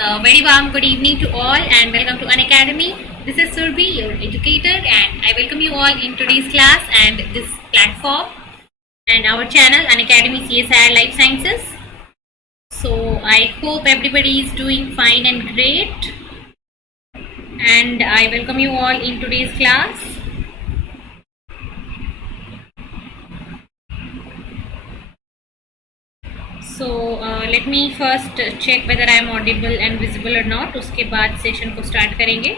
Very warm good evening to all and welcome to Unacademy. This is Surbhi, your educator, and I welcome you all in today's class and this platform and our channel Unacademy CSIR Life Sciences. So I hope everybody is doing fine and great, and I welcome you all in today's class. So let me first check whether I am audible and visible or not. उसके बाद session को start करेंगे.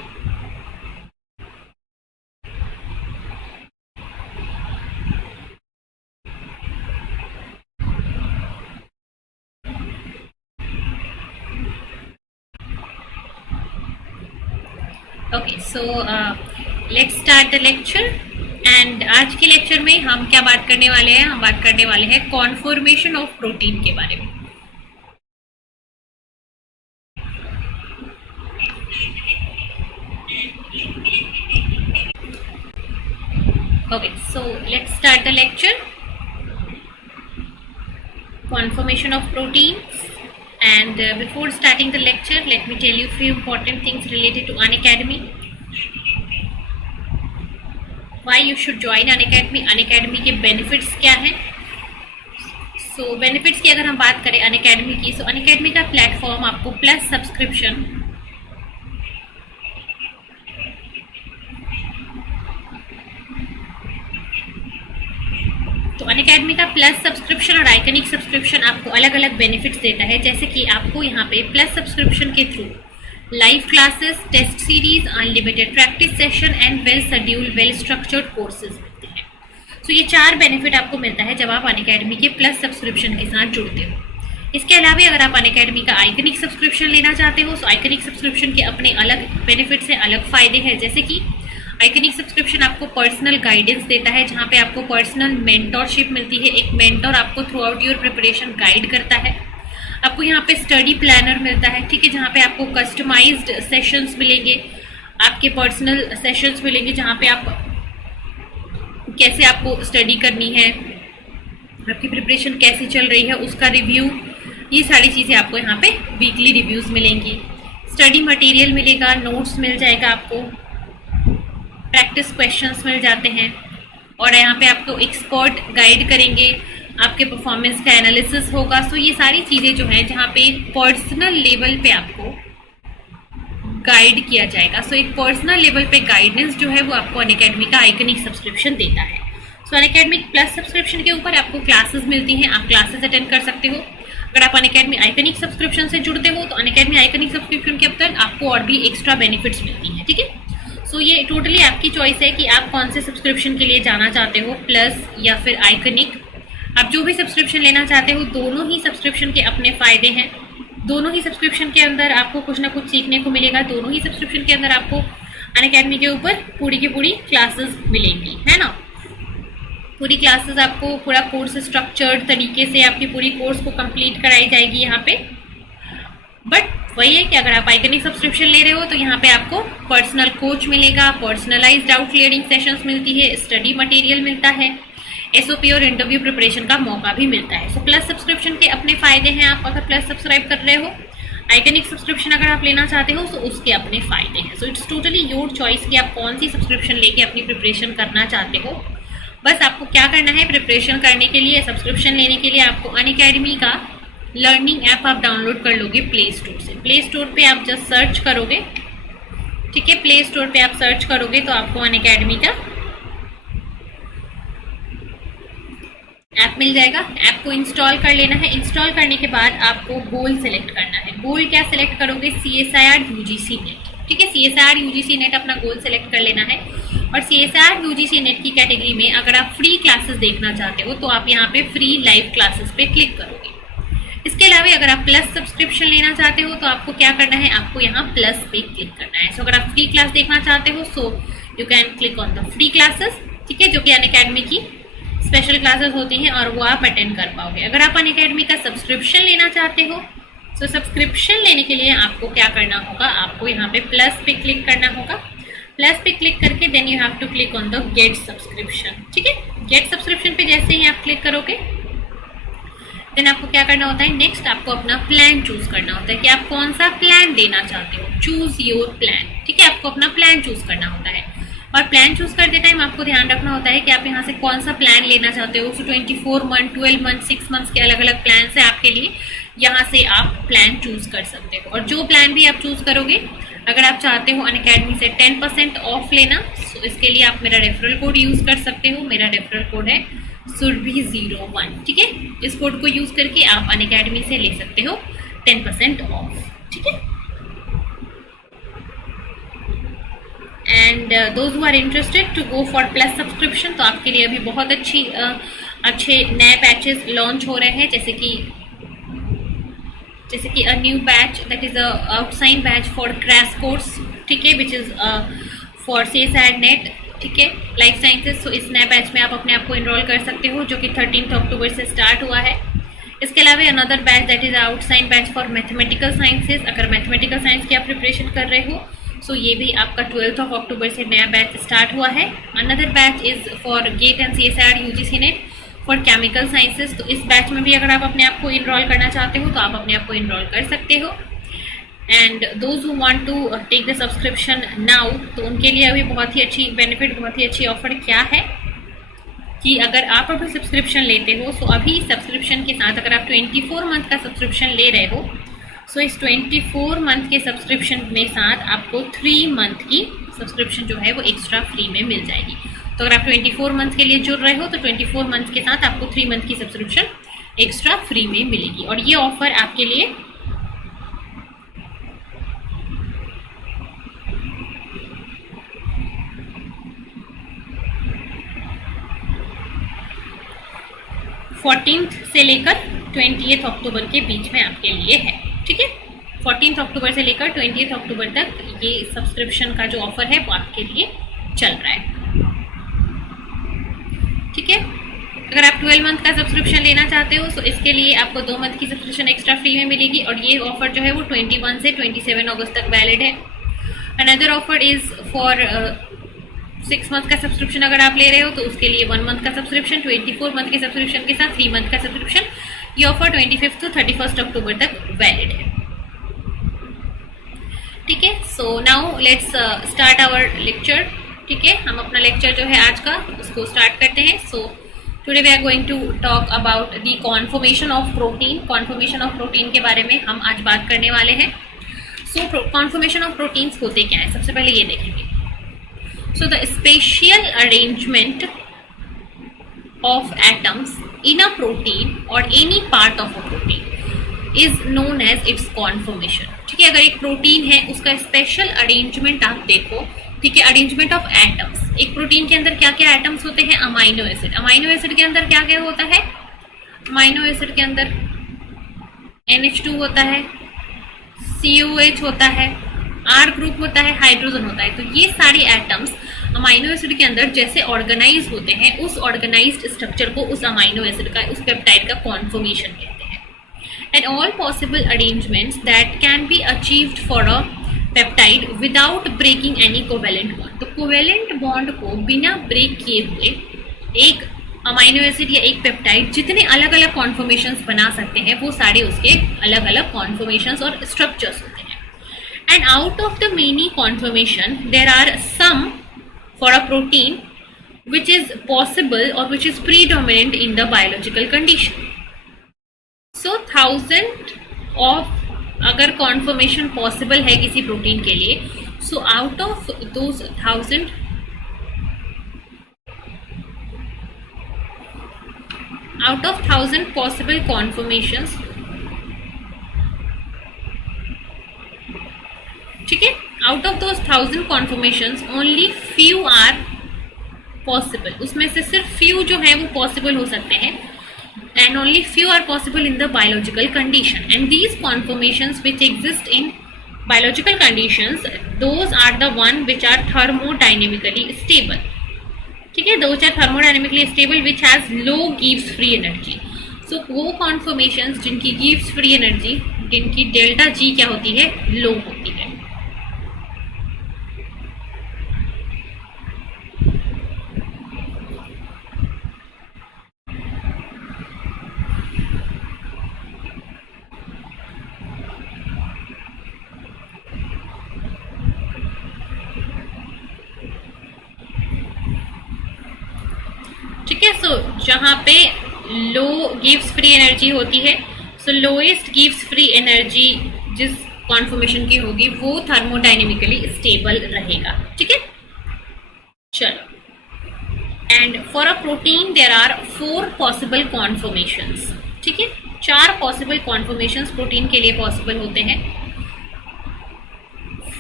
Okay, so let's start the lecture. And आज के lecture में हम क्या बात करने वाले हैं? हम बात करने वाले हैं कॉन्फॉर्मेशन ऑफ प्रोटीन के बारे में. Okay, so let's start the lecture. Conformation of proteins. And before starting the lecture, let me tell you few important things related to Unacademy. Why you should join Unacademy? Unacademy के benefits क्या हैं? So benefits की अगर हम बात करें Unacademy की, so Unacademy का प्लेटफॉर्म आपको प्लस सब्सक्रिप्शन, तो अनअकैडमी का प्लस सब्सक्रिप्शन और आइकनिक सब्सक्रिप्शन आपको अलग अलग बेनिफिट्स देता है. जैसे कि आपको यहाँ पे प्लस सब्सक्रिप्शन के through live classes, test series, unlimited practice session and well scheduled, well structured courses मिलते हैं. तो ये 4 बेनिफिट आपको मिलता है जब आप अनअकैडमी के प्लस सब्सक्रिप्शन के साथ जुड़ते हो. इसके अलावा अगर आप अनअकैडमी का आइकनिक सब्सक्रिप्शन लेना चाहते हो तो आइकनिक सब्सक्रिप्शन के अपने अलग बेनिफिट्स हैं, अलग फायदे हैं. जैसे कि आइकनिक सब्सक्रिप्शन आपको पर्सनल गाइडेंस देता है, जहाँ पे आपको पर्सनल मेंटरशिप मिलती है. एक मेंटर आपको through out your preparation guide करता है. आपको यहाँ पे स्टडी प्लानर मिलता है, ठीक है, जहाँ पे आपको कस्टमाइज्ड सेशंस मिलेंगे, आपके पर्सनल सेशंस मिलेंगे, जहाँ पे आप कैसे आपको स्टडी करनी है, आपकी प्रिपरेशन कैसी चल रही है, उसका रिव्यू, ये सारी चीज़ें आपको यहाँ पे वीकली रिव्यूज़ मिलेंगी. स्टडी मटेरियल मिलेगा, नोट्स मिल जाएगा आपको, प्रैक्टिस क्वेश्चंस मिल जाते हैं, और यहाँ पे आपको एक्सपर्ट गाइड करेंगे, आपके परफॉर्मेंस का एनालिसिस होगा. सो ये सारी चीज़ें जो हैं जहाँ पे पर्सनल लेवल पे आपको गाइड किया जाएगा. सो एक पर्सनल लेवल पे गाइडेंस जो है वो आपको अनअकैडमी का आइकनिक सब्सक्रिप्शन देता है. सो अनअकैडमी प्लस सब्सक्रिप्शन के ऊपर आपको क्लासेस मिलती हैं, आप क्लासेस अटेंड कर सकते हो. अगर आप अनअकैडमी आइकनिक सब्सक्रिप्शन से जुड़ते हो तो अनअकैडमी आइकनिक सब्सक्रिप्शन के अंदर आपको और भी एक्स्ट्रा बेनिफिट्स मिलती हैं, ठीक है. सो ये टोटली आपकी चॉइस है कि आप कौन से सब्सक्रिप्शन के लिए जाना चाहते हो, प्लस या फिर आइकनिक. आप जो भी सब्सक्रिप्शन लेना चाहते हो, दोनों ही सब्सक्रिप्शन के अपने फ़ायदे हैं. दोनों ही सब्सक्रिप्शन के अंदर आपको कुछ ना कुछ सीखने को मिलेगा. दोनों ही सब्सक्रिप्शन के अंदर आपको अनअकैडमी के ऊपर पूरी की पूरी क्लासेस मिलेंगी, है ना. पूरी क्लासेस आपको, पूरा कोर्स स्ट्रक्चर्ड तरीके से आपकी पूरी कोर्स को कंप्लीट कराई जाएगी यहाँ पे. बट वही है कि अगर आप आइकनिक सब्सक्रिप्शन ले रहे हो तो यहाँ पे आपको पर्सनल कोच मिलेगा, पर्सनलाइज्ड डाउट क्लियरिंग सेशंस मिलती है, स्टडी मटेरियल मिलता है, एसओपी और इंटरव्यू प्रिपरेशन का मौका भी मिलता है. सो प्लस सब्सक्रिप्शन के अपने फायदे हैं. आप अगर प्लस सब्सक्राइब कर रहे हो, आइकनिक सब्सक्रिप्शन अगर आप लेना चाहते हो तो उसके अपने फायदे हैं. So it's totally your choice कि आप कौन सी सब्सक्रिप्शन लेके अपनी प्रिपरेशन करना चाहते हो. बस आपको क्या करना है, प्रिपरेशन करने के लिए, सब्सक्रिप्शन लेने के लिए आपको अनअकैडमी का लर्निंग ऐप आप डाउनलोड कर लोगे प्ले स्टोर से. प्ले स्टोर पे आप जस्ट सर्च करोगे, ठीक है, प्ले स्टोर पे आप सर्च करोगे तो आपको अनअकैडमी का ऐप मिल जाएगा. ऐप को इंस्टॉल कर लेना है. इंस्टॉल करने के बाद आपको गोल सेलेक्ट करना है. गोल क्या सेलेक्ट करोगे? CSIR UGC नेट, ठीक है. CSIR UGC नेट अपना गोल सेलेक्ट कर लेना है. और CSIR UGC नेट की कैटेगरी में अगर आप फ्री क्लासेस देखना चाहते हो तो आप यहाँ पे फ्री लाइव क्लासेस पे क्लिक करोगे. इसके अलावा अगर आप प्लस सब्सक्रिप्शन लेना चाहते हो तो आपको क्या करना है, आपको यहाँ प्लस पे क्लिक करना है. सो अगर आप फ्री क्लास देखना चाहते हो so you can click on the free classes, ठीक है, जो कि अनअकैडमी की स्पेशल क्लासेस होती हैं और वो आप अटेंड कर पाओगे. अगर आप अनअकैडमी का सब्सक्रिप्शन लेना चाहते हो तो सब्सक्रिप्शन लेने के लिए आपको क्या करना होगा, आपको यहाँ पे प्लस पे क्लिक करना होगा. प्लस पे क्लिक करके then you have to click on the get subscription, ठीक है. गेट सब्सक्रिप्शन पे जैसे ही आप क्लिक करोगे देन आपको क्या करना होता है, नेक्स्ट आपको अपना प्लान चूज करना होता है कि आप कौन सा प्लान देना चाहते हो। चूज योर प्लान, ठीक है, आपको अपना प्लान चूज करना होता है। और प्लान चूज करते टाइम आपको ध्यान रखना होता है कि आप यहाँ से कौन सा प्लान लेना चाहते हो। सो 24 मंथ, 12 मंथ, 6 मंथ्स के अलग अलग प्लान है आपके लिए, यहाँ से आप प्लान चूज कर सकते हो। और जो प्लान भी आप चूज करोगे, अगर आप चाहते हो अनअकैडमी से 10% ऑफ लेना, तो इसके लिए आप मेरा रेफरल कोड यूज कर सकते हो। मेरा रेफरल कोड है सुरभि01, ठीक है। इस कोड को यूज करके आप अनअकैडमी से ले सकते हो 10% ऑफ, ठीक है। And those who are interested to go for plus subscription, तो आपके लिए अभी बहुत अच्छे नए बैचेस लॉन्च हो रहे हैं, जैसे कि a new batch that is a आउटसाइन बैच फॉर क्रैश कोर्स, ठीक है, which is for CSAT net, ठीक है, लाइफ साइंसेज। सो इस नए बैच में आप अपने आप को इनरोल कर सकते हो, जो कि 13 अक्टूबर से स्टार्ट हुआ है। इसके अलावा अनदर बैच दैट इज आउटसाइन बैच फॉर मैथमेटिकल साइंसेज। अगर मैथमेटिकल साइंस की आप प्रिपरेशन कर रहे हो, सो ये भी आपका 12 अक्टूबर से नया बैच स्टार्ट हुआ है। Another batch is for GATE and CSAT UGC NET for chemical sciences. तो इस बैच में भी अगर आप अपने आप को इनरोल करना चाहते हो, तो आप अपने आप को इनरोल कर सकते हो। And those who want to take the subscription now, तो उनके लिए अभी बहुत ही अच्छी बेनिफिट, बहुत ही अच्छी ऑफर क्या है कि अगर आप अभी सब्सक्रिप्शन लेते हो, सो अभी सब्सक्रिप्शन के साथ अगर आप 24 मंथ का सब्सक्रिप्शन ले रहे हो, सो इस 24 मंथ के सब्सक्रिप्शन में साथ आपको 3 मंथ की सब्सक्रिप्शन जो है वो एक्स्ट्रा फ्री में मिल जाएगी। तो अगर आप 24 मंथ के लिए जुड़ रहे हो, तो 24 मंथ के साथ आपको 3 मंथ की सब्सक्रिप्शन एक्स्ट्रा फ्री में मिलेगी। और ये ऑफर आपके लिए 14th से लेकर 20th अक्टूबर के बीच में आपके लिए है, ठीक है। 14th अक्टूबर से लेकर 20th अक्टूबर तक ये सब्सक्रिप्शन का जो ऑफर है वो आपके लिए चल रहा है, ठीक है। अगर आप 12 मंथ का सब्सक्रिप्शन लेना चाहते हो, तो इसके लिए आपको 2 मंथ की सब्सक्रिप्शन एक्स्ट्रा फ्री में मिलेगी। और ये ऑफर जो है वो 21 से 27 अगस्त तक वैलिड है। Another offer is for 6 month का सब्सक्रिप्शन अगर आप ले रहे हो, तो उसके लिए 1 मंथ का सब्सक्रिप्शन, 24 मंथ के सब्सक्रिप्शन के साथ 3 मंथ का सब्सक्रिप्शन। ये ऑफर 25 to 31 अक्टूबर तक वैलिड है, ठीक है। So now let's start our lecture, ठीक है। हम अपना लेक्चर जो है आज का उसको स्टार्ट करते हैं। So today we are going to talk about the conformation of protein. Conformation of protein के बारे में हम आज बात करने वाले हैं। सो कॉन्फॉर्मेशन ऑफ प्रोटीन्स होते क्या है, सबसे पहले ये देखेंगे। So the spatial arrangement of atoms in a protein or any part of a protein is known as its conformation, ठीक है। अगर एक प्रोटीन है, उसका स्पेशल अरेंजमेंट आप देखो, ठीक है। अरेंजमेंट ऑफ एटम्स, एक प्रोटीन के अंदर क्या क्या एटम्स होते हैं, अमाइनो एसिड। अमाइनो एसिड के अंदर क्या क्या होता है, अमाइनो एसिड के अंदर NH2 होता है, COH होता है, R ग्रुप होता है, हाइड्रोजन होता है। तो ये सारी एटम्स अमाइनो एसिड के अंदर जैसे ऑर्गेनाइज होते हैं, उस ऑर्गेनाइज्ड स्ट्रक्चर को उस अमाइनो एसिड का, उस पेप्टाइड का कॉन्फॉर्मेशन कहते हैं। And all possible arrangements that can be achieved for a peptide without breaking any covalent bond. तो कोवेलेंट बॉन्ड को बिना ब्रेक किए हुए एक अमाइनो एसिड या एक पेप्टाइड जितने अलग अलग कॉन्फॉर्मेशंस बना सकते हैं, वो सारे उसके अलग अलग कॉन्फॉर्मेशंस और स्ट्रक्चर्स होते हैं। And out of the many conformation, there are some for a protein which is possible or which is predominant in the biological condition. So 1000 of अगर conformation possible है किसी प्रोटीन के लिए, so out of those 1000 possible conformations, ठीक है, out of those 1000 conformations only few are possible. उसमें से सिर्फ फ्यू जो है वो पॉसिबल हो सकते हैं। And only few are possible in the biological condition. And these conformations which exist in biological conditions, those are the one which are thermodynamically stable, ठीक है। Those are thermodynamically stable which has low गिव्स free energy. So वो conformations जिनकी गिव्स free energy, जिनकी delta G क्या होती है, लो होती है। सो जहाँ पे लो गिव्स फ्री एनर्जी होती है, सो लोएस्ट गिव्स फ्री एनर्जी जिस कॉन्फॉर्मेशन की होगी वो थर्मोडाइनेमिकली स्टेबल रहेगा। ठीक है, चलो। And for a protein there are 4 possible conformations. ठीक है, 4 पॉसिबल कॉन्फॉर्मेशंस प्रोटीन के लिए पॉसिबल होते हैं।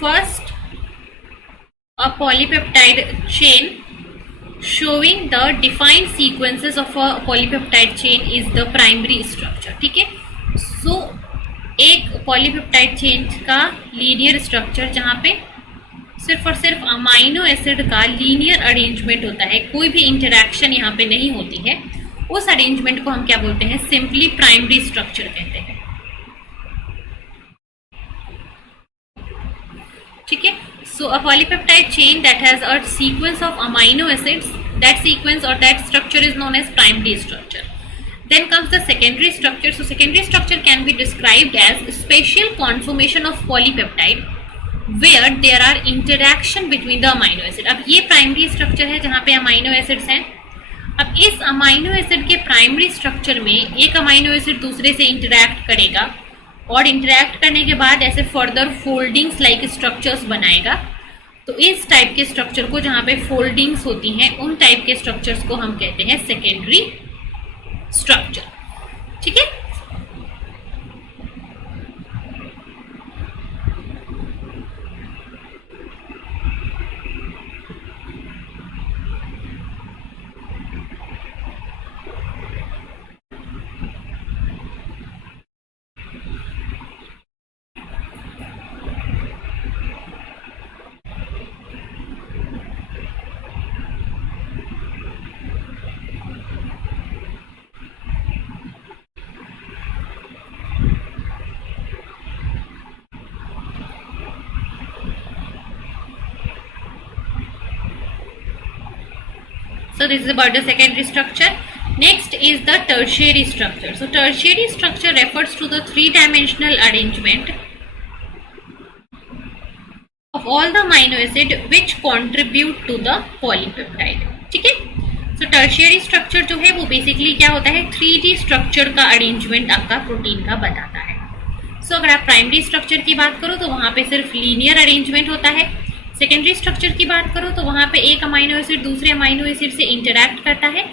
First, a polypeptide chain showing the defined sequences of a polypeptide chain is the primary structure। ठीक है, सो एक पॉलीपेप्टाइड चेन का लीनियर स्ट्रक्चर जहाँ पे सिर्फ और सिर्फ अमाइनो एसिड का लीनियर अरेंजमेंट होता है, कोई भी इंटरैक्शन यहाँ पे नहीं होती है, उस अरेंजमेंट को हम क्या बोलते हैं? सिंपली प्राइमरी स्ट्रक्चर कहते हैं। ठीक है, so a polypeptide chain that has a sequence of amino acids, that sequence or that structure is known as primary structure. Then comes the secondary structure. So secondary structure can be described as special conformation of polypeptide where there are interaction between the amino acid। अब ये primary structure है जहाँ पे amino acids हैं। अब इस amino acid के primary structure में एक amino acid दूसरे से interact करेगा और इंटरैक्ट करने के बाद ऐसे फर्दर फोल्डिंग्स लाइक स्ट्रक्चर्स बनाएगा। तो इस टाइप के स्ट्रक्चर को, जहाँ पे फोल्डिंग्स होती हैं, उन टाइप के स्ट्रक्चर्स को हम कहते हैं सेकेंडरी स्ट्रक्चर। ठीक है, so this is about the secondary structure. Next is the tertiary structure. So tertiary structure refers to the 3-dimensional arrangement of all the amino acid which contribute to the polypeptide। ठीक है, so tertiary structure जो है वो basically क्या होता है? 3D structure का arrangement आपका प्रोटीन का बताता है। so अगर आप प्राइमरी स्ट्रक्चर की बात करो तो वहाँ पे सिर्फ लीनियर अरेंजमेंट होता है। सेकेंडरी स्ट्रक्चर की बात करो तो वहाँ पे एक अमाइनो एसिड दूसरे अमाइनो एसिड से इंटरैक्ट करता है।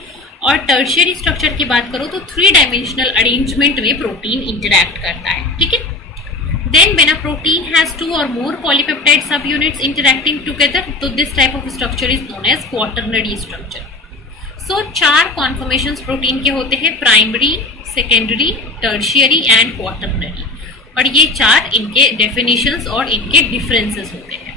और टर्शियरी स्ट्रक्चर की बात करो तो 3-dimensional अरेंजमेंट में प्रोटीन इंटरैक्ट करता है। ठीक है, then when a protein has 2 or more polypeptide subunits interacting together, तो this type of structure is known as quaternary structure. So 4 conformations protein के होते हैं, primary, secondary, tertiary and quaternary. और ये 4 इनके डेफिनेशंस और इनके डिफरेंसेस होते हैं।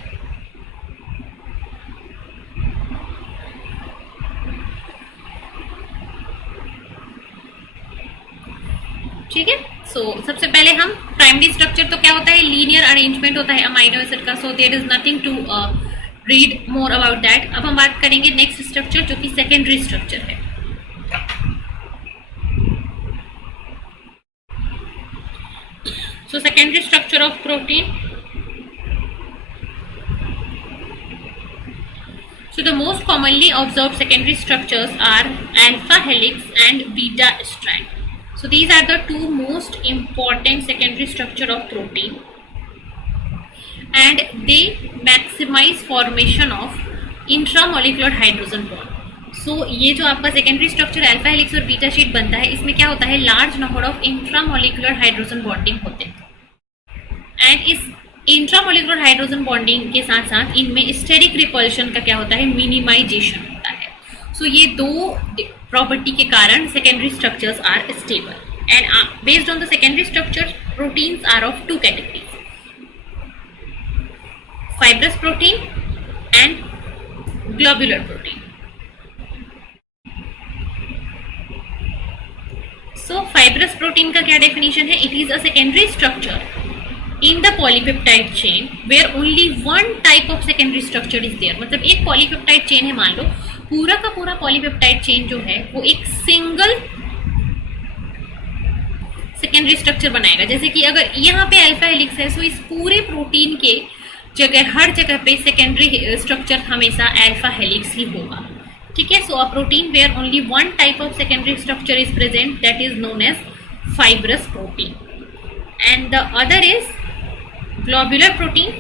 ठीक है, सो सबसे पहले हम प्राइमरी स्ट्रक्चर तो क्या होता है? लीनियर अरेंजमेंट होता है अमाइनो एसिड का। So there is nothing to read more about that. अब हम बात करेंगे नेक्स्ट स्ट्रक्चर जो कि सेकेंडरी स्ट्रक्चर है। So secondary structure of protein, so the most commonly observed secondary structures are alpha helix and beta strand। So these are the 2 most important secondary structure of protein and they maximize formation of intramolecular hydrogen bond। So ये जो आपका secondary structure alpha helix और beta sheet बनता है, इसमें क्या होता है? large number of intramolecular hydrogen bonding होते हैं। and इस इंट्रामोलिकुलर हाइड्रोजन बॉन्डिंग के साथ साथ इनमें स्टेरिक रिपल्शन का क्या होता है? मिनिमाइजेशन होता है। सो ये 2 प्रॉपर्टी के कारण secondary structures are stable and based on the secondary structure proteins are of 2 categories, fibrous protein and globular protein. So fibrous protein का क्या डेफिनेशन है? It is a secondary structure in the polypeptide chain where only one type of secondary structure is there। मतलब एक polypeptide chain है, मान लो पूरा का पूरा polypeptide chain जो है वो एक सिंगल सेकेंडरी स्ट्रक्चर बनाएगा। जैसे कि अगर यहाँ पे अल्फा हेलिक्स है, सो इस पूरे प्रोटीन के जगह हर जगह पे सेकेंडरी स्ट्रक्चर हमेशा अल्फा हेलिक्स ही होगा। ठीक है. So a protein where only one type of secondary structure is present, that is known as fibrous protein, and the other is globular protein.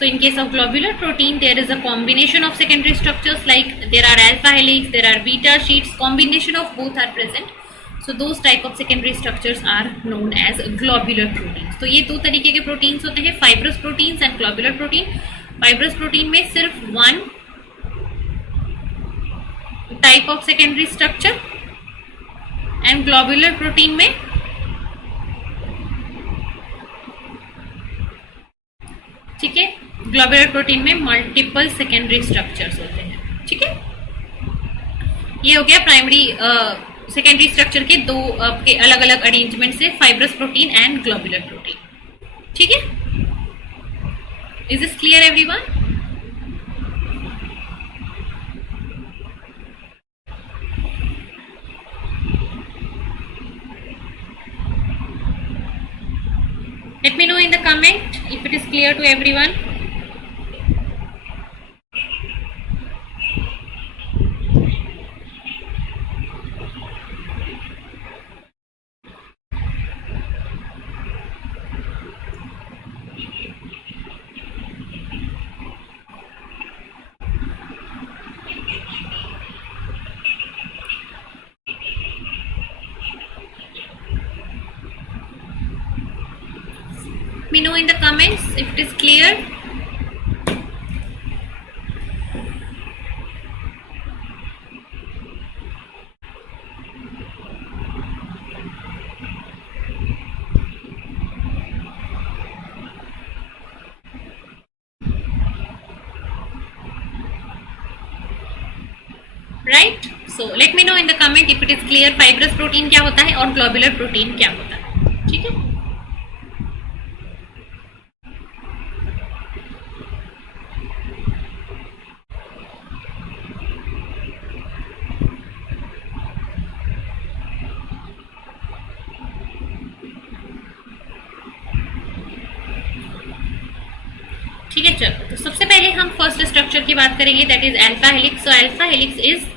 So in case of globular protein, there is a combination of secondary structures, like there are alpha helix, there are beta sheets, combination of both are present. So those type of secondary structures are known as globular proteins. तो ये दो तरीके के proteins होते हैं, fibrous proteins and globular protein. Fibrous protein में सिर्फ one type of secondary structure, and globular protein में ठीक है, ग्लोबुलर प्रोटीन में मल्टीपल सेकेंडरी स्ट्रक्चर्स होते हैं. ठीक है, ये हो गया प्राइमरी सेकेंडरी स्ट्रक्चर के दो के अलग अलग अरेंजमेंट से, fibrous protein and globular protein. ठीक है, is this clear everyone? Let me know in the comment if it is clear to everyone. Let me know in the comments if it is clear. Right? So let me know in the comment if it is clear fibrous protein क्या होता है और globular protein क्या होता है. ठीक है, ठीक है. चलो, तो सबसे पहले हम फर्स्ट स्ट्रक्चर की बात करेंगे, that is alpha helix. So alpha helix is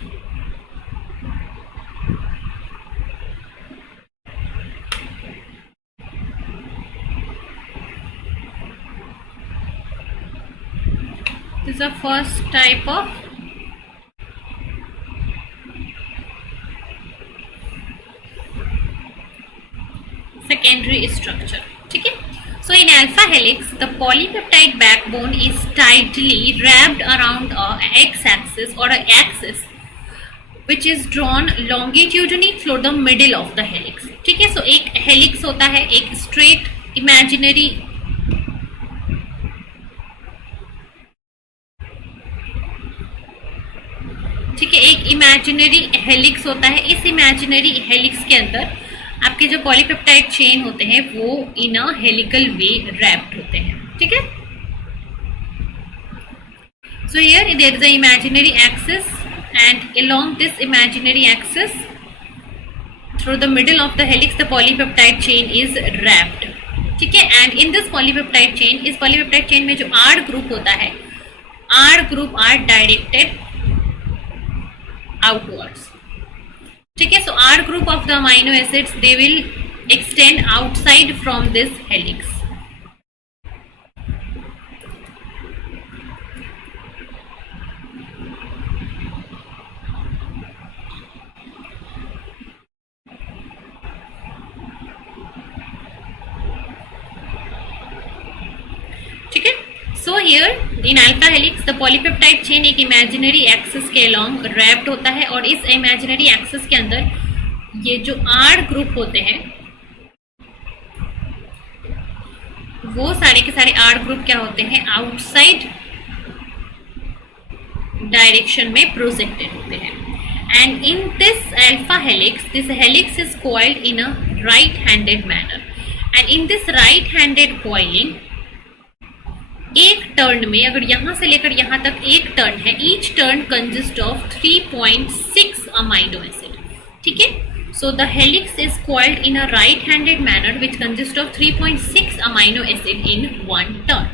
the first type of secondary structure. ठीक है, so in alpha helix the polypeptide backbone is tightly wrapped around a x-axis or a axis which is drawn longitudinally through the middle of the helix. ठीक है, so एक helix होता है, एक straight imaginary ठीक है, एक इमेजिनरी हेलिक्स होता है. इस इमेजिनरी हेलिक्स के अंदर आपके जो पॉलीपेप्टाइड चेन होते हैं वो इन अ हेलिकल वे रैप्ड होते हैं. ठीक है, so here there is a imaginary axis and along this imaginary axis through the middle of the helix the polypeptide chain is wrapped. ठीक है, and in this polypeptide chain, इस पॉलीपेप्टाइड चेन में जो R group होता है, R group are directed outwards. ठीक है, so R group of the amino acids they will extend outside from this helix. ठीक है, so here in alpha helix the polypeptide chain एक imaginary axis के along wrapped होता है और इस imaginary axis के अंदर ये जो R ग्रुप होते हैं वो सारे के सारे R ग्रुप क्या होते हैं, आउटसाइड डायरेक्शन में प्रोजेक्टेड होते हैं. And in this alpha helix, this helix is coiled in a right handed manner. And in this right handed coiling एक टर्न में, अगर यहां से लेकर यहां तक एक टर्न है, each turn consist of 3.6 amino acid. ठीक है, so the helix is coiled in a right handed manner which consist of 3.6 amino acid in one turn.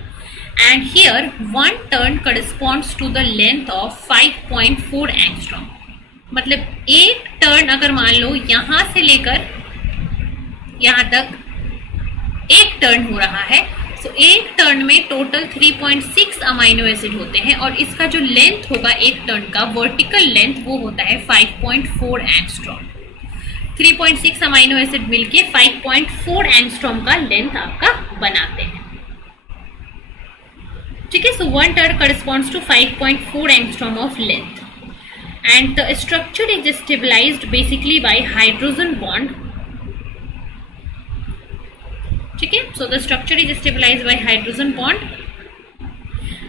and here one turn corresponds to the length of 5.4 angstrom. मतलब एक turn अगर मान लो यहां से लेकर यहां तक एक टर्न हो रहा है, तो एक टर्न में टोटल 3.6 अमाइनो एसिड होते हैं और इसका जो लेंथ होगा एक टर्न का वर्टिकल लेंथ वो होता है 5.4 एंगस्ट्रॉम। 3.6 अमाइनो एसिड मिलके 5.4 एंगस्ट्रॉम का लेंथ आपका बनाते हैं। ठीक है, so one turn corresponds to 5.4 angstrom of length and the structure is stabilized basically by hydrogen bond. ठीक है, so the structure is stabilized by hydrogen bond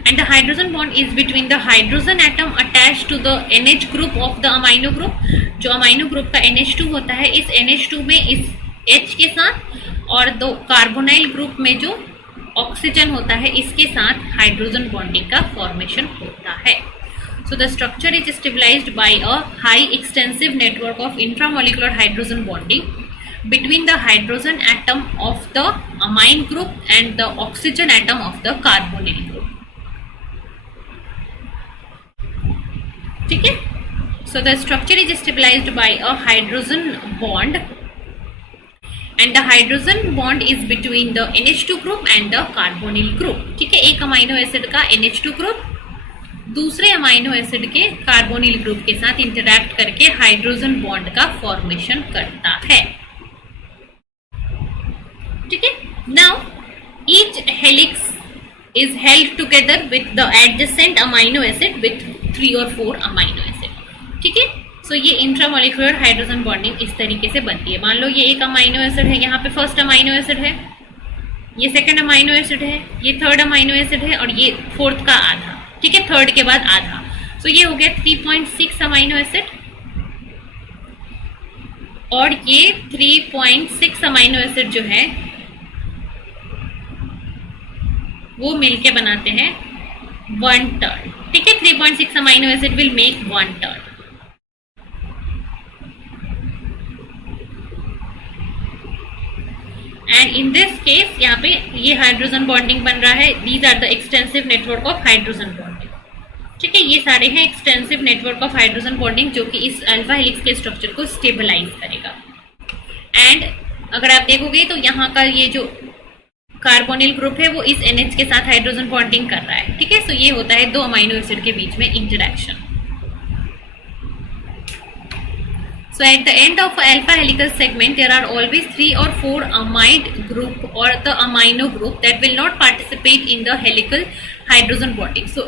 and the hydrogen bond is between the hydrogen atom attached to the NH group of the amino group. जो amino group का NH2 होता है, इस NH2 में इस H के साथ और दो कार्बोनाइल ग्रुप में जो ऑक्सीजन होता है इसके साथ हाइड्रोजन बॉन्डिंग का फॉर्मेशन होता है। So the structure is stabilised by a high extensive network of intramolecular hydrogen bonding between the hydrogen atom of the amine group and the oxygen atom of the carbonyl group. ठीक है, so the structure is stabilized by a hydrogen bond and the hydrogen bond is between the NH2 group and the carbonyl group. ठीक है, एक amino acid का NH2 group दूसरे amino acid के carbonyl group के साथ इंटरैक्ट करके hydrogen bond का फॉर्मेशन करता है। ठीक है, now each helix is held together with the adjacent amino acid with 3 or 4 amino acid. ठीक है, सो ये इंट्रामोलिकुलर हाइड्रोजन बॉन्डिंग इस तरीके से बनती है। मान लो ये एक अमाइनो एसिड है, यहाँ पे फर्स्ट अमाइनो एसिड है, ये सेकंड अमाइनो एसिड है, ये थर्ड अमाइनो एसिड है और ये फोर्थ का आधा। ठीक है, थर्ड के बाद आधा, सो ये हो गया 3.6 अमाइनो एसिड और ये 3.6 अमाइनो एसिड जो है वो मिलके बनाते हैं वन टर्न। ठीक है, 3.6 amino acid will make one turn. And in this case यहाँ पे ये हाइड्रोजन बॉन्डिंग बन रहा है। These are the extensive network of hydrogen bonding. ठीक है, ये सारे हैं extensive network of hydrogen bonding जो कि इस अल्फा हेलिक्स के स्ट्रक्चर को स्टेबलाइज करेगा। एंड अगर आप देखोगे तो यहाँ का ये जो कार्बोनिल ग्रुप है वो इस NH के साथ हाइड्रोजन बॉन्डिंग कर रहा है। ठीक है, सो ये होता है दो अमाइनो एसिड के बीच में interaction. So at the end of alpha helical segment, there are always 3 or 4 amide group or the amino group that will not participate in the helical hydrogen bonding. So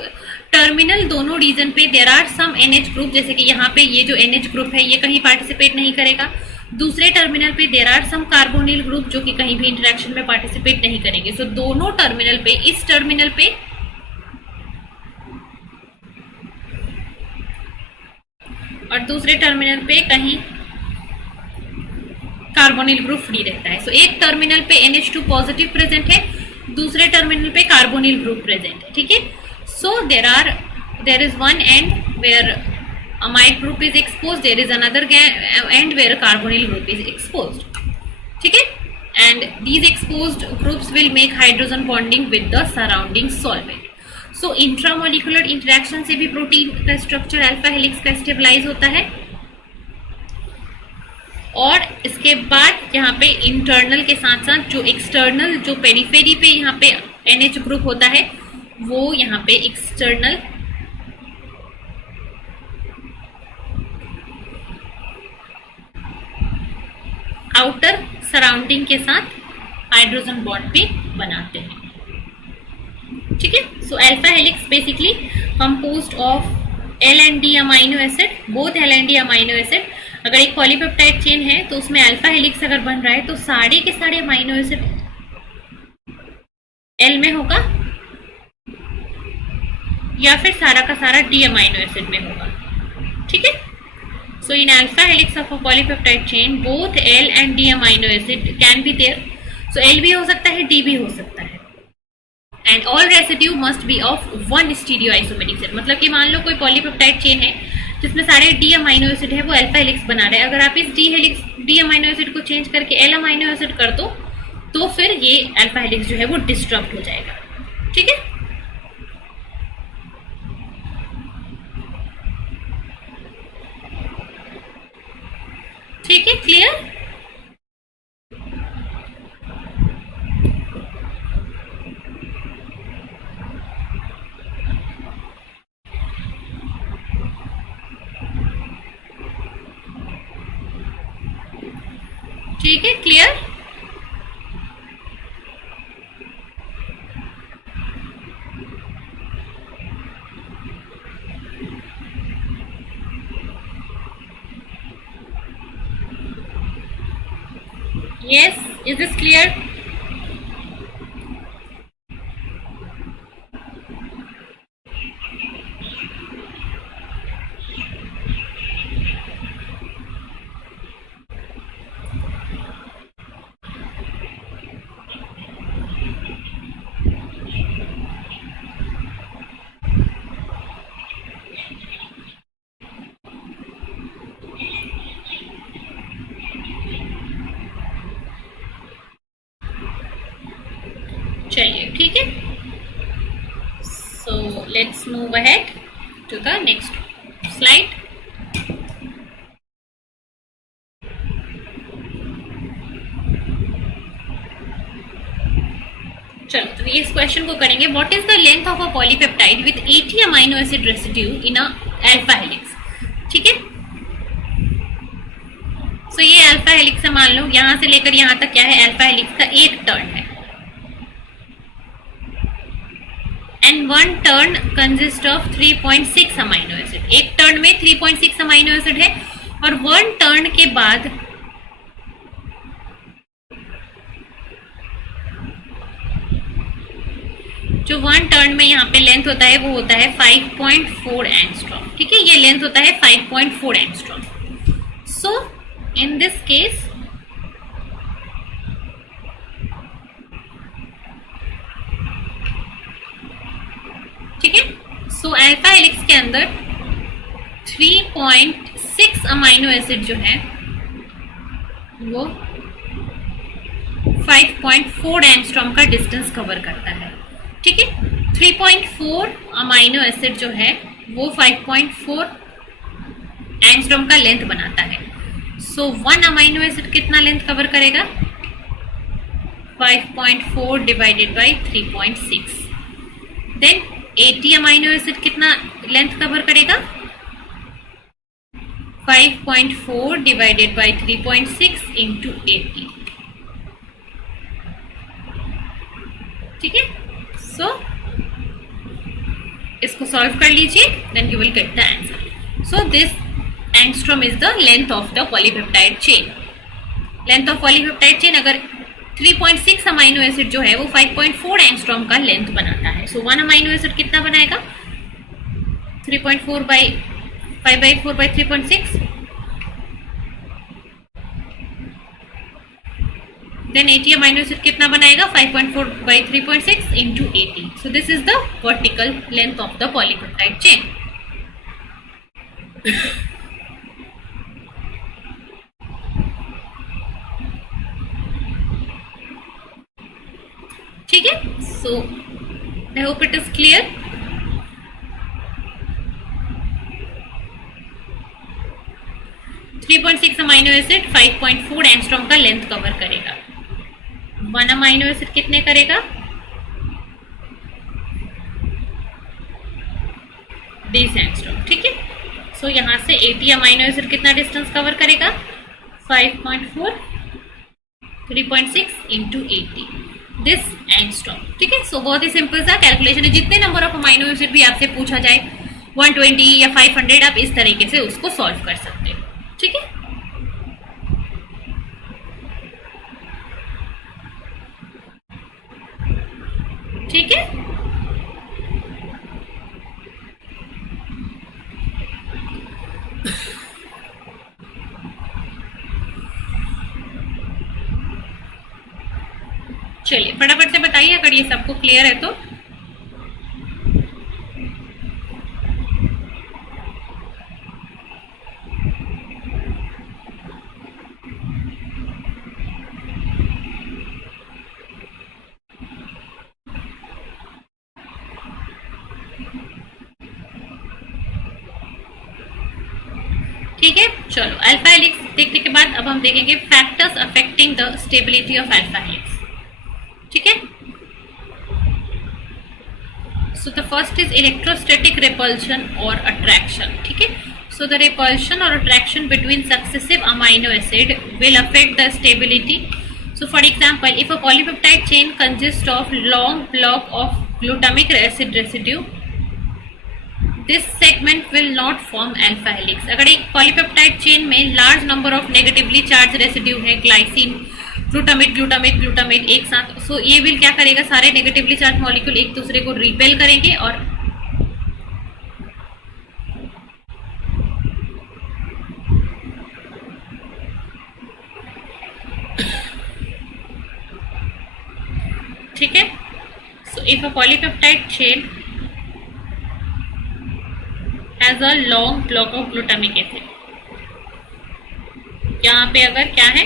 terminal दोनों reason पे there are some NH group, जैसे कि यहाँ पे ये जो NH group है ये कहीं पार्टिसिपेट नहीं करेगा। दूसरे टर्मिनल पे there are some carbonyl group जो कि कहीं भी इंटरेक्शन में पार्टिसिपेट नहीं करेंगे। सो दोनों टर्मिनल पे, इस टर्मिनल पे और दूसरे टर्मिनल पे कहीं कार्बोनिल ग्रुप फ्री रहता है। सो एक टर्मिनल पे NH2 पॉजिटिव प्रेजेंट है, दूसरे टर्मिनल पे कार्बोनिल ग्रुप प्रेजेंट है। ठीक है, so there is one end where amide group is exposed, there is another end where carbonyl group is exposed. ठीक है, and these exposed groups will make hydrogen bonding with the surrounding solvent. So intramolecular interaction से भी protein का structure alpha helix का stabilise होता है। और इसके बाद यहाँ पे इंटरनल के साथ साथ जो एक्सटर्नल, जो पेरिफेरी पे यहाँ पे NH ग्रुप होता है वो यहाँ पे एक्सटर्नल आउटर सराउंडिंग के साथ हाइड्रोजन बॉन्ड भी बनाते हैं। ठीक है, so alpha helix basically composed of L and D amino acid, both L and D amino acid. अगर एक पॉलीपेप्टाइड चेन है तो उसमें अल्फा हेलिक्स अगर बन रहा है तो सारे के सारे अमाइनो एसिड L में होगा या फिर सारा का सारा D अमाइनो एसिड में होगा। ठीक है, so in alpha helix of a polypeptide chain both L and D amino acid can be there. So L भी हो सकता है, D भी हो सकता है। And all residue must be of one stereoisomeric set. मतलब कि मान लो कोई पॉलीपेप्टाइड चेन है जिसमें सारे D अमाइनो एसिड है, वो अल्फा हेलिक्स बना रहे हैं। अगर आप इस D अमाइनो एसिड को चेंज करके L अमाइनो एसिड कर दो तो फिर ये अल्फा हेलिक्स जो है वो डिस्ट्रक्ट हो जाएगा। ठीक है, ठीक है, clear? Yes, is this clear? चलिए, ठीक है. So let's move ahead to the next slide. चलो, तो इस क्वेश्चन को करेंगे. What is the length of a polypeptide with 80 amino acid residue in a alpha helix. ठीक है. सो ये अल्फा हेलिक्स है, मान लो यहां से लेकर यहां तक क्या है, अल्फा हेलिक्स का एक टर्न है. And one turn consist of 3.6 amino acid. एक टर्न में 3.6 अमाइनो एसिड है और वन टर्न के बाद जो वन टर्न में यहाँ पे लेंथ होता है वो होता है 5.4 एंगस्ट्रॉम. ठीक है, ये लेंथ होता है 5.4 angstrom. So in this case ठीक है, सो अल्फा हेलिक्स के अंदर 3.6 अमाइनो एसिड जो है वो 5.4 एंगस्ट्रॉम का डिस्टेंस कवर करता है. ठीक है, 3.4 अमाइनो एसिड जो है वो 5.4 एंगस्ट्रॉम का लेंथ बनाता है. सो वन अमाइनो एसिड कितना लेंथ कवर करेगा? 5.4 divided by 3.6. Then 80 amino acid कितना लेंथ कवर करेगा? 5.4 डिवाइडेड बाई 3.6 इंटू 80. ठीक है, सो इसको सॉल्व कर लीजिए, then you will get the answer. So this angstrom is the length of the polypeptide chain. Length of polypeptide chain अगर 3.6 amino acid जो है वो 5.4 एंगस्ट्रॉम का लेंथ बनाता है. सो वन अमाइनो एसिड कितना बनाएगा? 3.4 by 5/4 by 3.6. Then 80 amino acid कितना बनाएगा? 5.4 by 3.6 into 80. So this is the vertical length of the polypeptide chain. ठीक है, so I hope it is clear. Three 3.6 amino acid 5.4 angstrom का length cover करेगा. One amino acid कितने करेगा? बीस angstrom. ठीक है, सो यहां से 80 अमाइनो एसिड कितना डिस्टेंस कवर करेगा? 5.4 3.6 इंटू 80 दिस एंगस्ट्रॉम. ठीक है, सो बहुत ही सिंपल सा कैलकुलेशन है. जितने नंबर ऑफ अमाइनो एसिड भी आपसे पूछा जाए 120 या 500 आप इस तरीके से उसको सॉल्व कर सकते हो. ठीक है, ठीक है. चलिए फटाफट से बताइए अगर ये सबको क्लियर है तो. ठीक है, चलो अल्फा हेलिक्स देखने के बाद अब हम देखेंगे factors affecting the stability of alpha helix. ठीक है, so the first is electrostatic repulsion और अट्रैक्शन. ठीक है, So the repulsion or attraction between successive amino acid will affect the stability. So for example, if a polypeptide chain consists of long block of glutamic acid residue, this segment will not form alpha helix. अगर एक polypeptide chain में large number of negatively charged residue है, glycine, glutamate एक साथ, so ये will क्या करेगा, सारे negatively charged molecule एक दूसरे को repel करेंगे और ठीक है. So if a polypeptide chain has a long block of glutamic acid, यहाँ पे अगर क्या है,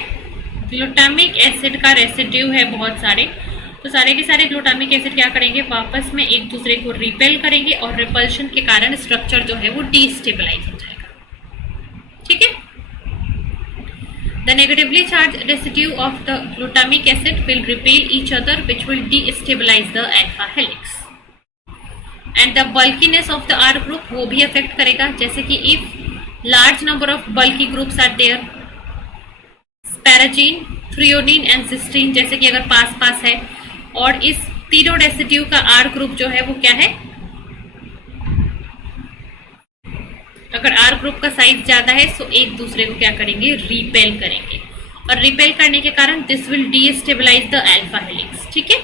ग्लूटामिक एसिड का रेसिड्यू है बहुत सारे, तो सारे के सारे ग्लूटामिक एसिड क्या करेंगे, वापस में एक दूसरे को रिपेल करेंगे और रिपल्शन के कारण स्ट्रक्चर जो है वो डीस्टेबलाइज हो जाएगा. ठीक है. The negatively charged residue of the glutamic acid will repel each other, which will destabilize the alpha helix. And the bulkiness of the R group वो भी affect करेगा, जैसे कि if large number of bulky groups are there, asparagine, threonine and cysteine, जैसे कि अगर पास पास है, और इस तीनों रेसिड्यू का R ग्रुप जो है वो क्या है, अगर R ग्रुप का साइज ज्यादा है तो एक दूसरे को क्या करेंगे, रिपेल करेंगे, और रिपेल करने के कारण this will destabilise the alpha helix. ठीक है,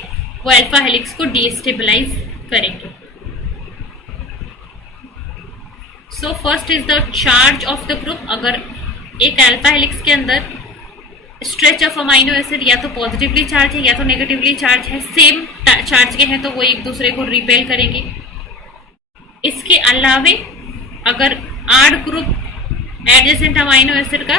वो अल्फा हेलिक्स को डीस्टेबलाइज करेंगे. So first is the charge of the group. अगर एक अल्फा हेलिक्स के अंदर स्ट्रेच ऑफ अमाइनो एसिड या तो पॉजिटिवली चार्ज है या तो नेगेटिवली चार्ज है, सेम चार्ज के हैं, तो वो एक दूसरे को रिपेल करेंगे. इसके अलावे अगर R group adjacent amino acid का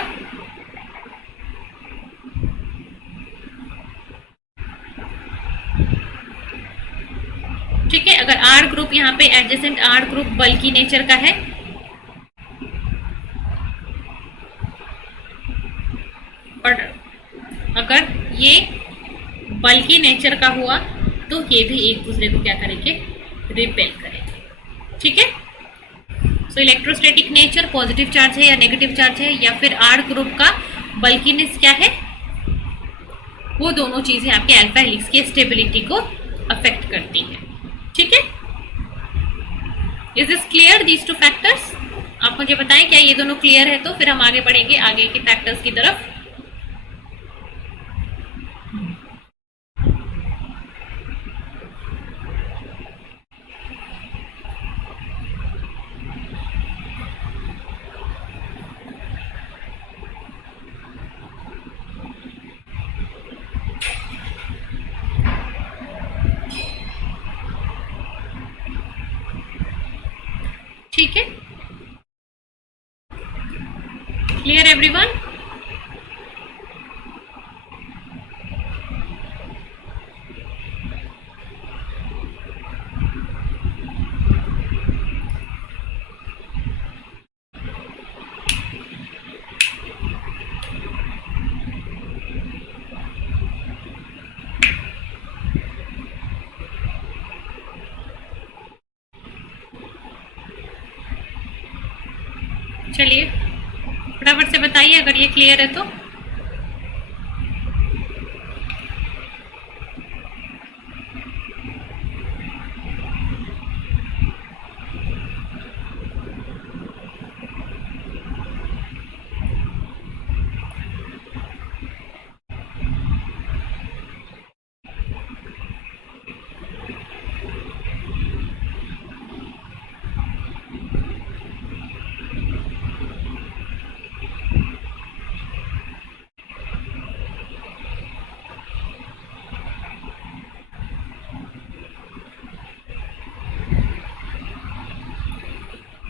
ठीक है, अगर R ग्रुप यहाँ पे एडजेसेंट R ग्रुप बल्की नेचर का है, और अगर ये बल्की नेचर का हुआ तो ये भी एक दूसरे को क्या करेंगे, रिपेल करेंगे. ठीक है. सो इलेक्ट्रोस्टैटिक नेचर पॉजिटिव चार्ज है या नेगेटिव चार्ज है, या फिर R ग्रुप का बल्कीनेस क्या है, वो दोनों चीजें आपके अल्फा हेलिक्स की स्टेबिलिटी को अफेक्ट करती है. ठीक है. Is this clear, these two factors? आप मुझे बताएं क्या ये दोनों क्लियर है, तो फिर हम आगे बढ़ेंगे आगे के फैक्टर्स की तरफ. ठीक है. Clear everyone? चलिए फटाफट से बताइए अगर ये क्लियर है तो.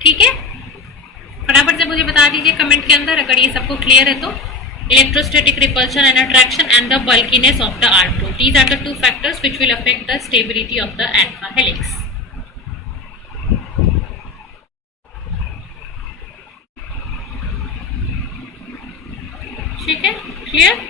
ठीक है, फटाफट से मुझे बता दीजिए कमेंट के अंदर अगर ये सबको क्लियर है तो. Electrostatic repulsion and attraction and the bulkiness of the R group, these are the two factors which will affect the stability of the alpha helix. ठीक है, clear?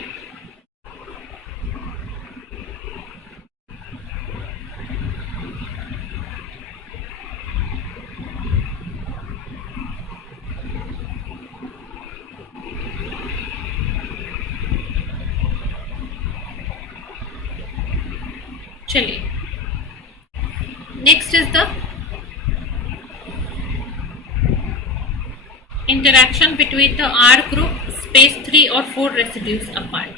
interaction between the R group space 3 or 4 residues apart.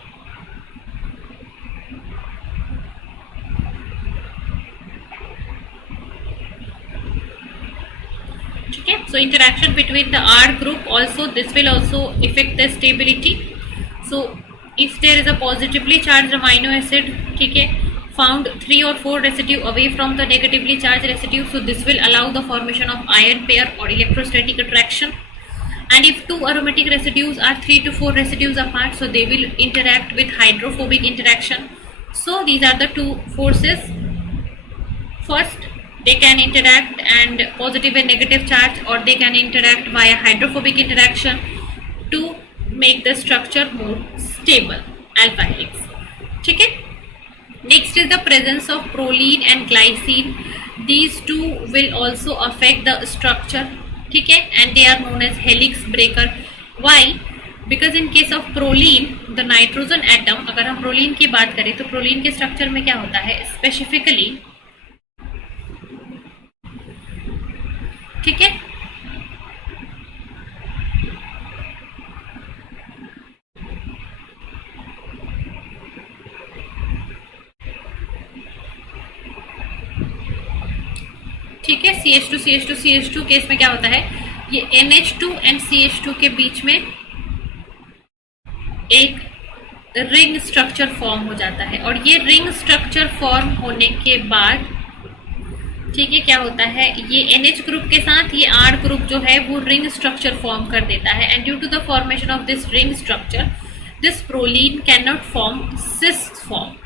Okay, so interaction between the R group also, this will also affect the stability. So if there is a positively charged amino acid, okay, found 3 or 4 residue away from the negatively charged residue, so this will allow the formation of ion pair or electrostatic attraction. And if two aromatic residues are 3 to 4 residues apart, so they will interact with hydrophobic interaction. So these are the two forces. First, they can interact and positive and negative charge, or they can interact via hydrophobic interaction to make the structure more stable, alpha helix. Okay? Next is the presence of proline and glycine. These two will also affect the structure, okay, and they are known as helix breaker. Why? Because in case of proline, the nitrogen atom, अगर हम proline की बात करें तो proline के structure में क्या होता है specifically, ठीक है, ठीक है, CH2 केस में क्या होता है, ये NH2 एंड CH2 के बीच में एक रिंग स्ट्रक्चर फॉर्म हो जाता है, और ये रिंग स्ट्रक्चर फॉर्म होने के बाद, ठीक है, क्या होता है, ये NH ग्रुप के साथ ये R ग्रुप जो है वो रिंग स्ट्रक्चर फॉर्म कर देता है, and due to the formation of this ring structure this proline can not form cis form.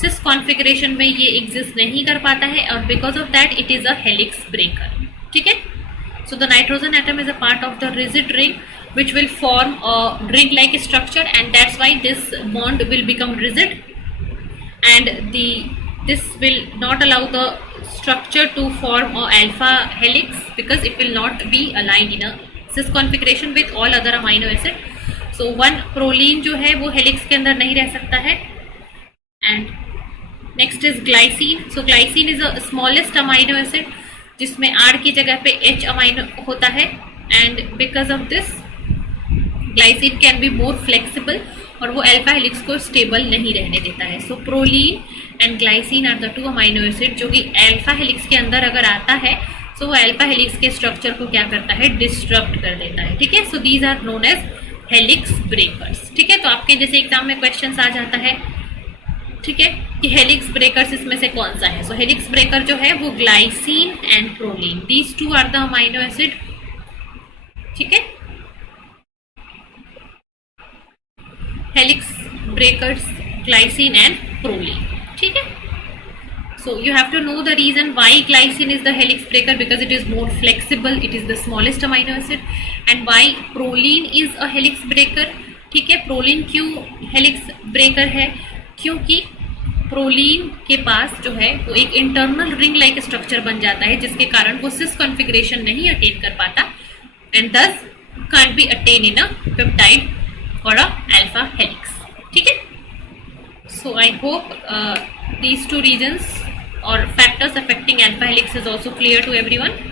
Cis configuration में ये एग्जिस्ट नहीं कर पाता है, और because of that it is a helix breaker. ठीक है, so the nitrogen atom is a part of the rigid ring which will form a ring like structure, and that's why this bond will become rigid, and this will not allow the structure to form a alpha helix because it will not be aligned in a cis configuration with all other amino acid. So one proline जो है वो helix के अंदर नहीं रह सकता है. And next is glycine. So glycine is the smallest amino acid जिसमें R की जगह पे H amino होता है, and because of this glycine can be more flexible, और वो अल्फा हेलिक्स को स्टेबल नहीं रहने देता है. So proline and glycine are the two amino acid जो कि अल्फा हेलिक्स के अंदर अगर आता है सो वो अल्फा हेलिक्स के स्ट्रक्चर को क्या करता है, डिस्टर्ब कर देता है. ठीक है, so these are known as helix breakers. ठीक है, तो आपके जैसे एग्जाम में क्वेश्चन आ जाता है, ठीक है, कि हेलिक्स ब्रेकर्स इसमें से कौन सा है. सो हेलिक्स ब्रेकर जो है वो glycine and proline, these two are the amino acid. ठीक है, helix breakers, glycine and proline. ठीक है, so you have to know the reason why glycine is the helix breaker, because it is more flexible, it is the smallest amino acid, and why proline is a helix breaker. ठीक है, proline क्यों helix breaker है, क्योंकि proline के पास जो है वो एक internal ring like structure बन जाता है जिसके कारण वो cis configuration नहीं attain कर पाता, and thus can't be attained in a peptide or a alpha helix. ठीक है, so I hope these two reasons or factors affecting alpha helix is also clear to everyone.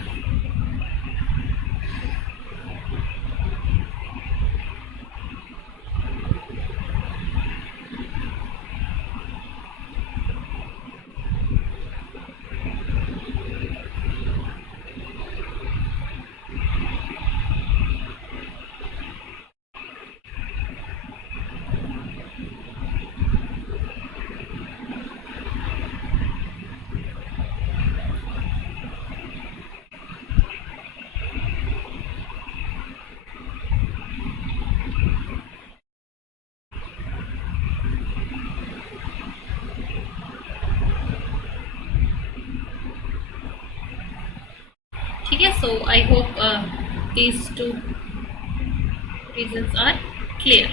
ठीक है, so I hope these two reasons are clear.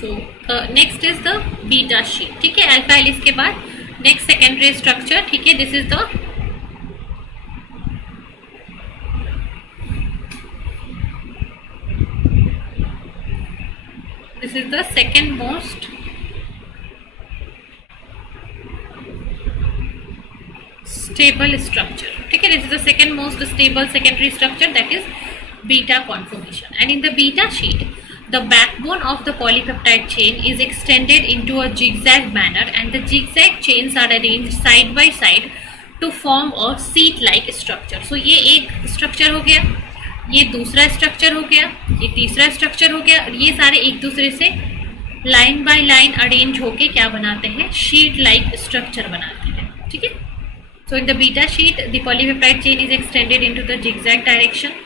So next is the beta sheet. ठीक है, alpha helix के बाद next secondary structure. ठीक है, this is the this is the second most stable structure. ठीक है, this is the second most stable secondary structure, that is beta conformation. And in the beta sheet, the backbone of the polypeptide chain is extended into a zigzag manner, and the zigzag chains are arranged side by side to form a seat-like structure. So ये एक structure हो गया, ये दूसरा structure हो गया, ये तीसरा structure हो गया, और ये सारे एक दूसरे से line by line arrange होके क्या बनाते हैं, sheet-like structure बनाते हैं. ठीक है. So in the beta sheet, the polypeptide chain is extended into the zigzag direction,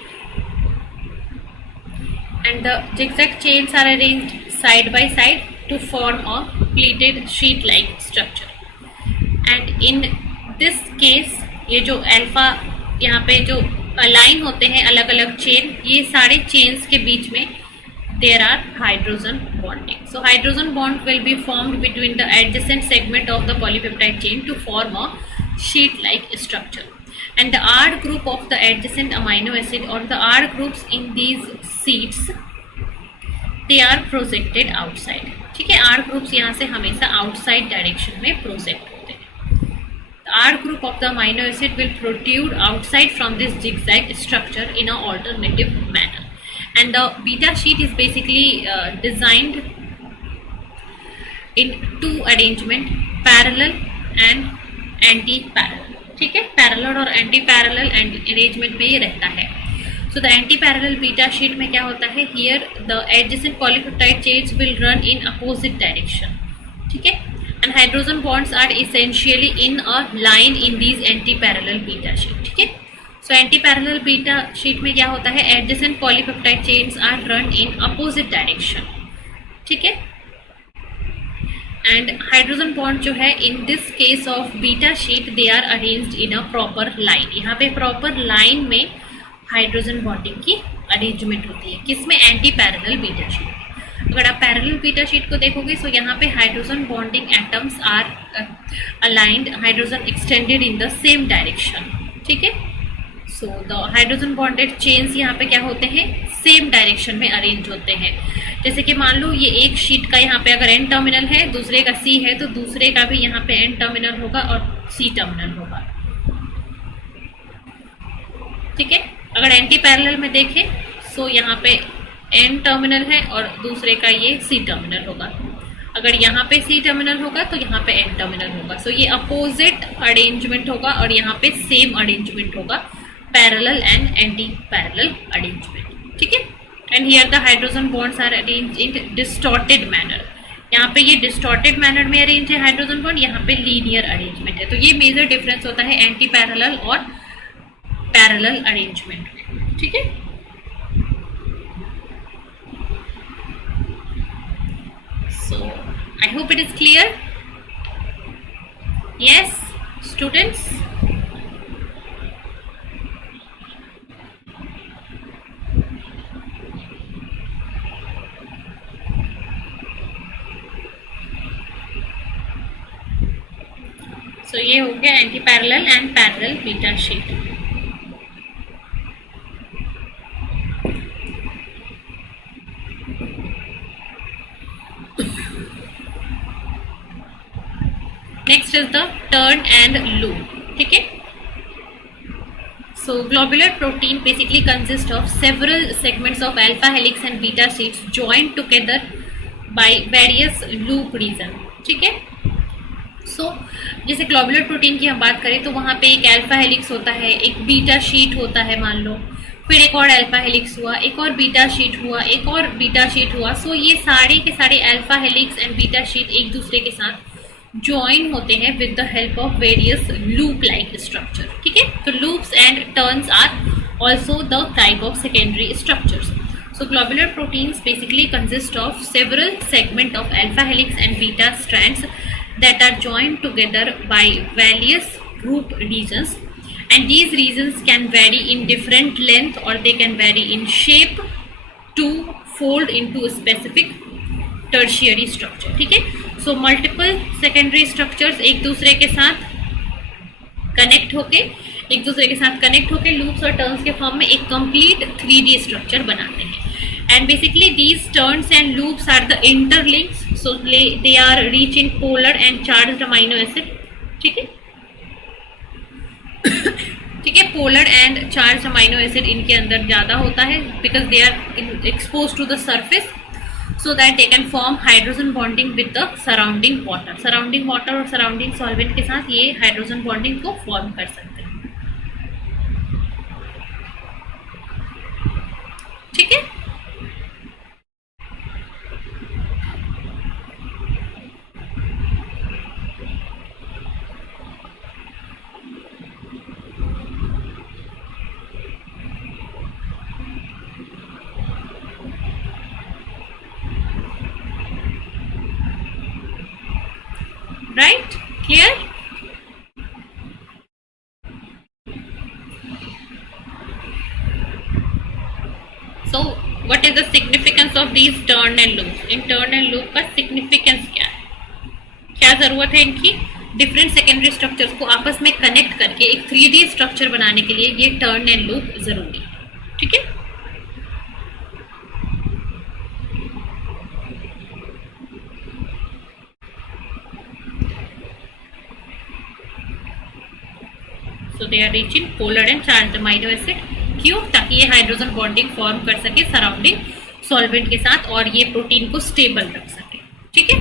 and the zigzag chains are arranged side by side to form a pleated sheet like structure. And in this case, ये जो alpha यहाँ पे जो align होते हैं अलग अलग chain, ये सारे चेन्स के बीच में there are hydrogen bonding. So hydrogen bond will be formed between the adjacent segment of the polypeptide chain to form a sheet like structure. And the R group of the adjacent amino acid or the R groups in these seats, they are projected outside. ठीक है, R groups यहाँ से हमेशा outside direction में project होते हैं. The R group of the amino acid will protrude outside from this zigzag structure in an alternative manner. And the beta sheet is basically designed in two arrangement, parallel and anti-parallel. ठीक है, parallel और anti parallel arrangement में ये रहता है. So the anti parallel beta sheet में क्या होता है, here the adjacent polypeptide chains will run in opposite direction. ठीक है, and hydrogen bonds are essentially in a line in these anti parallel beta sheet. ठीक है, so anti parallel beta sheet में क्या होता है, adjacent polypeptide chains are run in opposite direction. ठीक है, and hydrogen bond जो है in this case of beta sheet they are arranged in a proper line. यहाँ पे proper line में हाइड्रोजन बॉन्डिंग की अरेंजमेंट होती है. किसमें, एंटी पैरेलल बीटा शीट. अगर आप पैरेलल बीटा शीट को देखोगे तो यहाँ पे hydrogen bonding atoms are aligned, hydrogen extended in the same direction. ठीक है, so the hydrogen bonded chains यहाँ पे क्या होते हैं, सेम डायरेक्शन में अरेंज होते हैं. जैसे कि मान लो ये एक शीट का यहाँ पे अगर एन टर्मिनल है, दूसरे का सी है, तो दूसरे का भी यहाँ पे एन टर्मिनल होगा और सी टर्मिनल होगा. ठीक है, अगर एंटी पैरेलल में देखें तो यहाँ पे एन टर्मिनल है और दूसरे का ये सी टर्मिनल होगा. अगर यहाँ पे सी टर्मिनल होगा तो यहाँ पे एन टर्मिनल होगा. सो ये अपोजिट अरेंजमेंट होगा और यहाँ पे सेम अरेंजमेंट होगा, parallel and anti parallel arrangement. ठीक है, and here the hydrogen bonds are arranged in distorted manner. यहाँ पे ये डिस्टॉर्टेड मैनर में अरेंज है हाइड्रोजन बॉन्ड, यहाँ पे लीनियर अरेंजमेंट है. तो ये मेजर डिफरेंस होता है एंटी पैरेलल और पैरेलल अरेंजमेंट में. ठीक है, so I hope it is clear. Yes students, so ये हो गया anti parallel and parallel beta sheet. Next is the turn and loop. ठीक है, so globular protein basically consist of several segments of alpha helix and beta sheets joined together by various loop region. ठीक है, सो जैसे globular protein की हम बात करें तो वहाँ पे एक अल्फा हेलिक्स होता है, एक बीटा शीट होता है मान लो, फिर एक और अल्फा हेलिक्स हुआ, एक और बीटा शीट हुआ, एक और बीटा शीट हुआ. सो ये सारे के सारे alpha helix and beta sheet एक दूसरे के साथ ज्वाइन होते हैं with the help of various loop like structure. ठीक है, तो loops and turns are also the type of secondary structures. So globular proteins basically consist of several segments of alpha helix and beta strands that are joined together by various group regions, and these regions can vary in different length or they can vary in shape to fold into a specific tertiary structure. ठीक है, so multiple secondary structures एक दूसरे के साथ connect होके loops और turns के form में एक कंप्लीट 3D स्ट्रक्चर बनाते हैं. and basically these turns and loops are the interlinks, so they are rich in polar and charged amino acid. ठीक है, ठीक है, polar and charge amino acid इनके अंदर ज्यादा होता है because they are expose to the surface, so that they can form hydrogen bonding with the surrounding water और surrounding solvent के साथ ये हाइड्रोजन बॉन्डिंग को फॉर्म कर सकते हैं. ठीक है, right, clear? So what is the significance of these turn and loops? In turn and loop का significance क्या है, क्या जरूरत है इनकी? डिफरेंट सेकेंडरी स्ट्रक्चर्स को आपस में कनेक्ट करके एक 3D स्ट्रक्चर बनाने के लिए ये टर्न एंड लूप जरूरी है. ठीक है, so they are rich in polar and charged amino acid. क्यों? ताकि ये हाइड्रोजन बॉन्डिंग फॉर्म कर सके सराउंडिंग सॉल्वेंट के साथ और ये प्रोटीन को स्टेबल रख सके. ठीक है,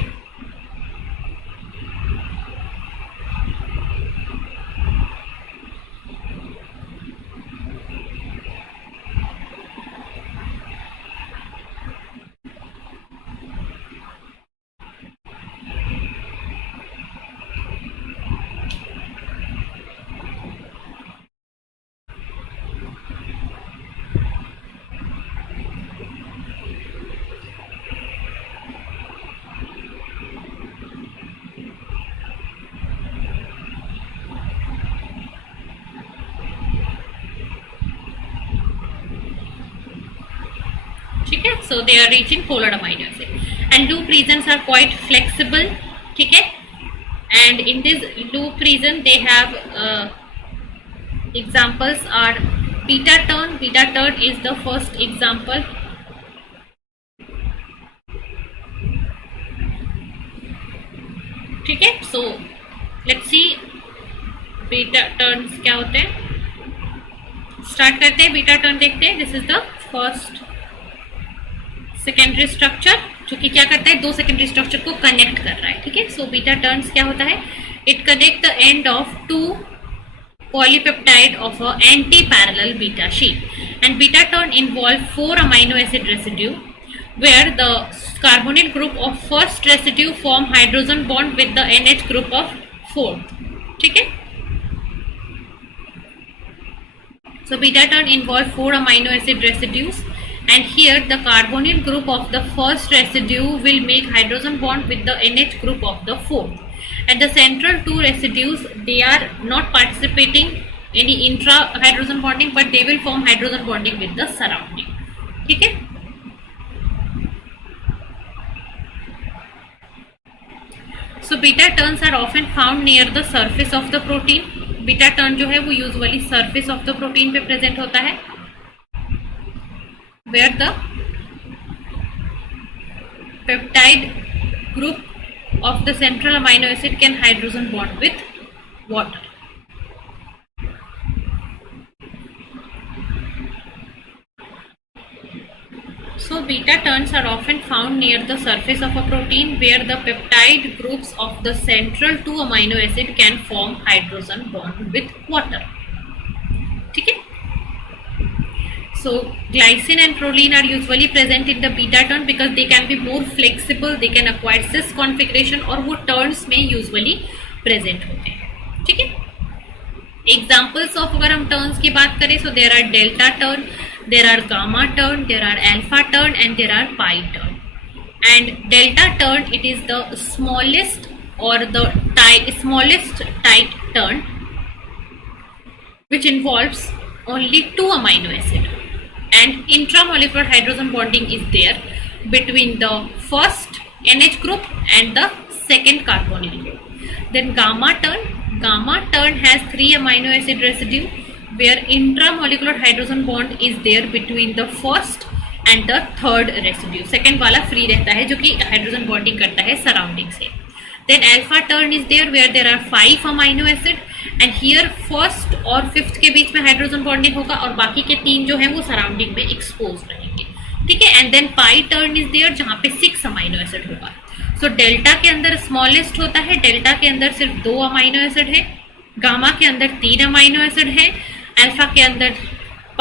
ठीक है, so they are rich in polar amino acid and loop regions are quite flexible. ठीक है, and in this loop region they have examples are beta turn. Beta turn is the first example. ठीक है, so let's see beta turns क्या होते हैं. Start करते हैं, beta turn देखते हैं. This is the first secondary structure जो कि क्या करता है, दो सेकेंडरी स्ट्रक्चर को कनेक्ट कर रहा है. ठीक है, सो बीटा टर्न्स क्या होता है, it connect the end of two polypeptide of a anti-parallel beta sheet, and beta turn involve 4 amino acid residue where the carbonyl group of first residue form hydrogen bond with the NH group of fourth. ठीक है, so beta turn involve 4 amino acid residues and here the carbonyl group of the first residue will make hydrogen bond with the NH group of the fourth. At the central two residues, they are not participating any intra hydrogen bonding, but they will form hydrogen bonding with the surrounding. ठीक है, so beta turns are often found near the surface of the protein. Beta turn जो है वो usually surface of the protein पे present होता है, where the peptide group of the central amino acid can hydrogen bond with water. So beta turns are often found near the surface of a protein where the peptide groups of the central two amino acid can form hydrogen bond with water. ठीक है, so glycine and proline are usually present in the beta turn because they can be more flexible, they can acquire cis configuration और वो turns में usually present होते हैं. ठीक है, examples of अगर हम turns की बात करें, so there are delta turn, there are gamma turn, there are alpha turn and there are pi turn. And delta turn, it is the smallest or the smallest tight turn which involves only 2 amino acid and intramolecular hydrogen bonding is there between the first NH group and the second carbonyl group. Then gamma turn has 3 amino acid residue where intramolecular hydrogen bond is there between the first and the third residue, second वाला free रहता है जो कि hydrogen bonding करता है surrounding से. Then alpha turn is there where there are 5 amino acid and here first और fifth के बीच में हाइड्रोजन बॉन्डिंग होगा और बाकी के 3 जो है वो सराउंडिंग में एक्सपोज रहेंगे. ठीक है. And then pi turn is there जहाँ पे 6 अमाइनो एसिड होगा. सो डेल्टा के अंदर स्मॉलेस्ट होता है, डेल्टा के अंदर सिर्फ 2 अमाइनो एसिड है, गामा के अंदर 3 अमाइनो एसिड है, अल्फा के अंदर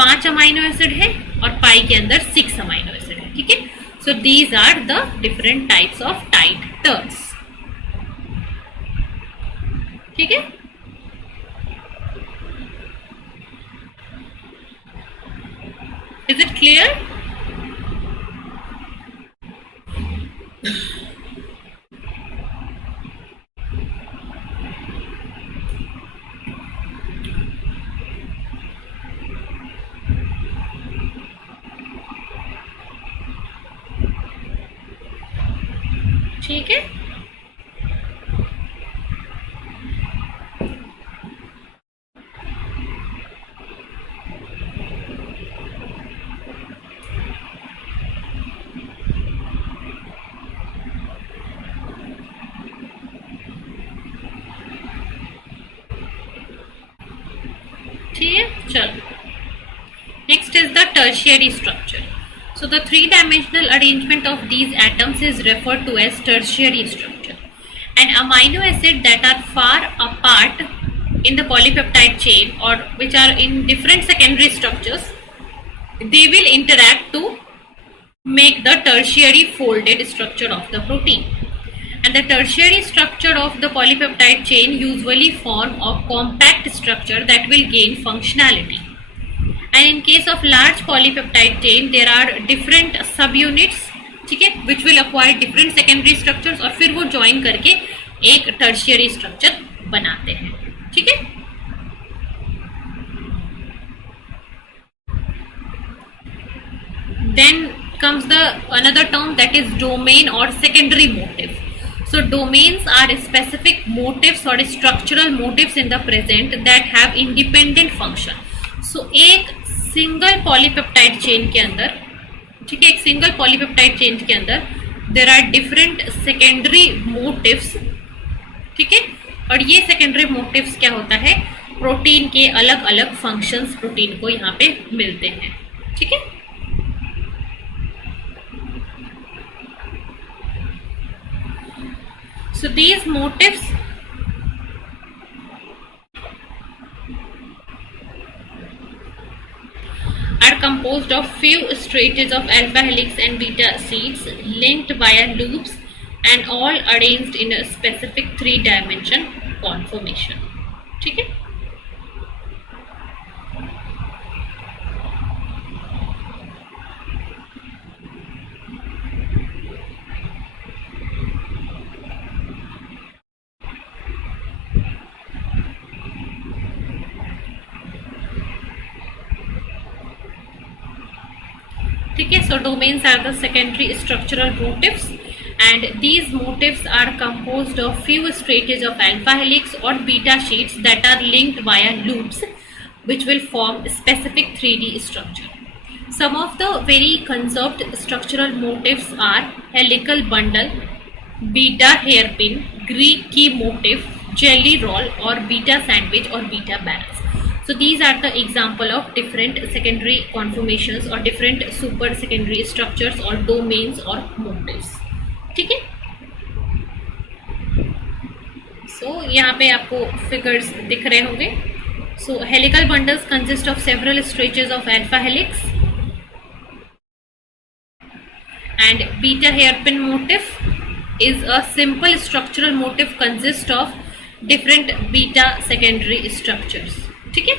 5 अमाइनो एसिड है और पाई के अंदर 6 अमाइनो एसिड है. ठीक है. So these are the different types of tight turns. ठीक है. Is it clear? ठीक है. ठीक है. चलो, next is the tertiary structure. So the three-dimensional arrangement of these atoms is referred to as tertiary structure. And amino acids that are far apart in the polypeptide chain or which are in different secondary structures, they will interact to make the tertiary folded structure of the protein. And the tertiary structure of the polypeptide chain usually form a compact structure that will gain functionality. And in case of large polypeptide chain there are different subunits, ठीक है, which will acquire different secondary structures और फिर वो join करके एक tertiary structure बनाते हैं. ठीक है. Then comes the another term that is domain or secondary motif. So domains are specific motifs or structural motifs in the present that have independent function. So एक सिंगल पॉलीपेप्टाइड चेन के अंदर, ठीक है, एक सिंगल पॉलीपेप्टाइड चेन के अंदर there are different secondary motifs. ठीक है. और ये सेकेंडरी मोटिव्स क्या होता है, प्रोटीन के अलग अलग फंक्शंस प्रोटीन को यहाँ पे मिलते हैं. ठीक है. So these motifs are composed of few strains of alpha helix and beta sheets linked via loops and all arranged in a specific 3-dimension conformation. ठीक है. ठीक है. So domains are the secondary structural motifs and these motifs are composed of few strains of alpha helix or beta sheets that are linked via loops which will form a specific 3D structure. Some of the very conserved structural motifs are helical bundle, beta hairpin, Greek key motif, jelly roll or beta sandwich or beta barrels. So these are the example of different secondary conformations or different super secondary structures or domains or motifs. ठीक है. So यहाँ पे आपको figures दिख रहे होंगे. So helical bundles consist of several stretches of alpha helix and beta hairpin motif is a simple structural motif consist of different beta secondary structures. ठीक है.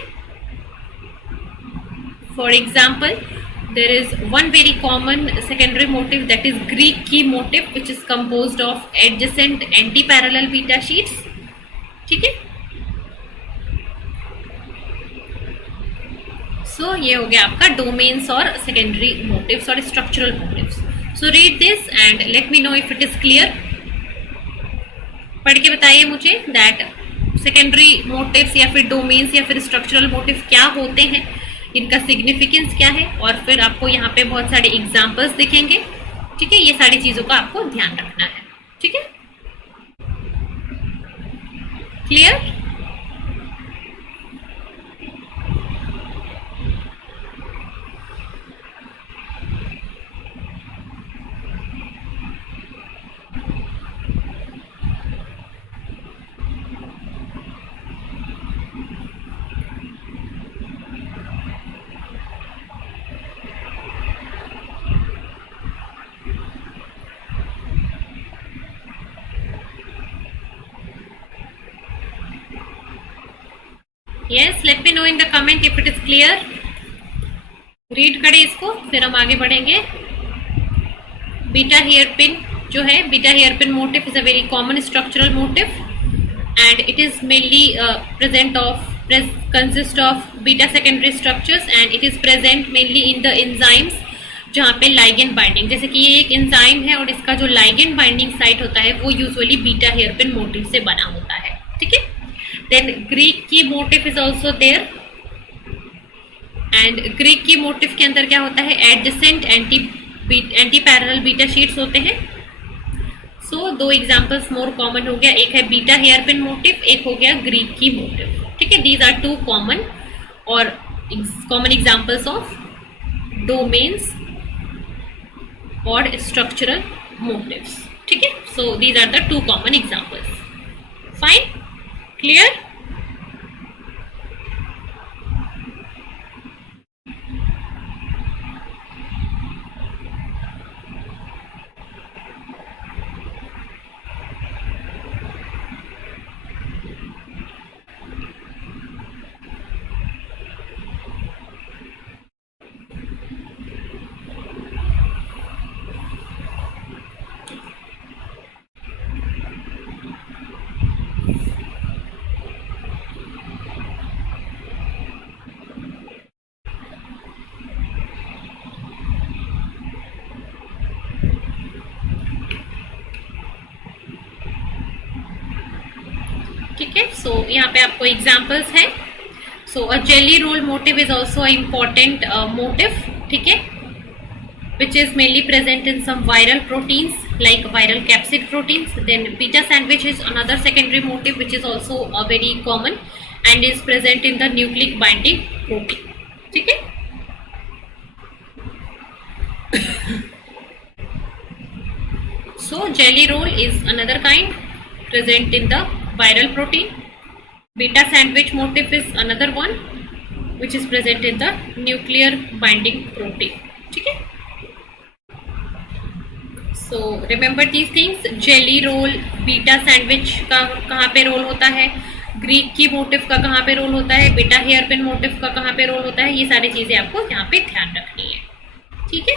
For example, there is one very common secondary motif that is Greek key motif which is composed of adjacent anti-parallel beta sheets. ठीक है. So ये हो गया आपका domains और secondary motifs और structural motifs. So read this and let me know if it is clear. पढ़ के बताइए मुझे that सेकेंडरी मोटिव्स या फिर डोमेन्स या फिर स्ट्रक्चरल मोटिव क्या होते हैं इनका सिग्निफिकेंस क्या है, और फिर आपको यहाँ पे बहुत सारे एग्जाम्पल्स दिखेंगे। ठीक है, ये सारी चीजों का आपको ध्यान रखना है। ठीक है, clear? Yes, let me know in the comment if it is clear. Read करें इसको, फिर हम आगे बढ़ेंगे। बीटा हेयर पिन जो है, beta hairpin motif is a very common structural motif and it is mainly consist of beta secondary structures and it is present mainly in the enzymes जहाँ पे ligand binding, जैसे कि ये एक enzyme है और इसका जो ligand binding site होता है वो usually beta hairpin motif से बना होता है। ठीक है, then Greek key motif is also there and Greek key motif के अंदर क्या होता है, adjacent anti parallel beta sheets होते हैं। सो दो एग्जाम्पल्स मोर कॉमन हो गया, एक है बीटा हेयर पिन मोटिव, एक हो गया ग्रीक की मोटिव। ठीक है, दीज आर टू कॉमन और कॉमन एग्जाम्पल्स ऑफ डोमेन्स और स्ट्रक्चरल मोटिव्स। ठीक है, so these are the two common examples. Fine, clear? ठीक है, सो यहाँ पे आपको एग्जाम्पल्स है। So uh jelly roll motif is also important motif. ठीक है, which is mainly present in some viral proteins like viral capsid proteins. Then beta sandwich is another secondary motif which is also very common and is present in the nucleic binding protein. ठीक है, so jelly roll is another kind present in the viral protein. Beta sandwich motif is another one which is present in the nuclear binding protein. ठीक है, so remember these things. Jelly roll, beta sandwich का कहाँ पे role होता है, Greek की motive का कहाँ पे रोल होता है, बीटा हेयर पिन मोटिव का कहाँ पे रोल होता है, ये सारी चीजें आपको यहाँ पे ध्यान रखनी है। ठीक है,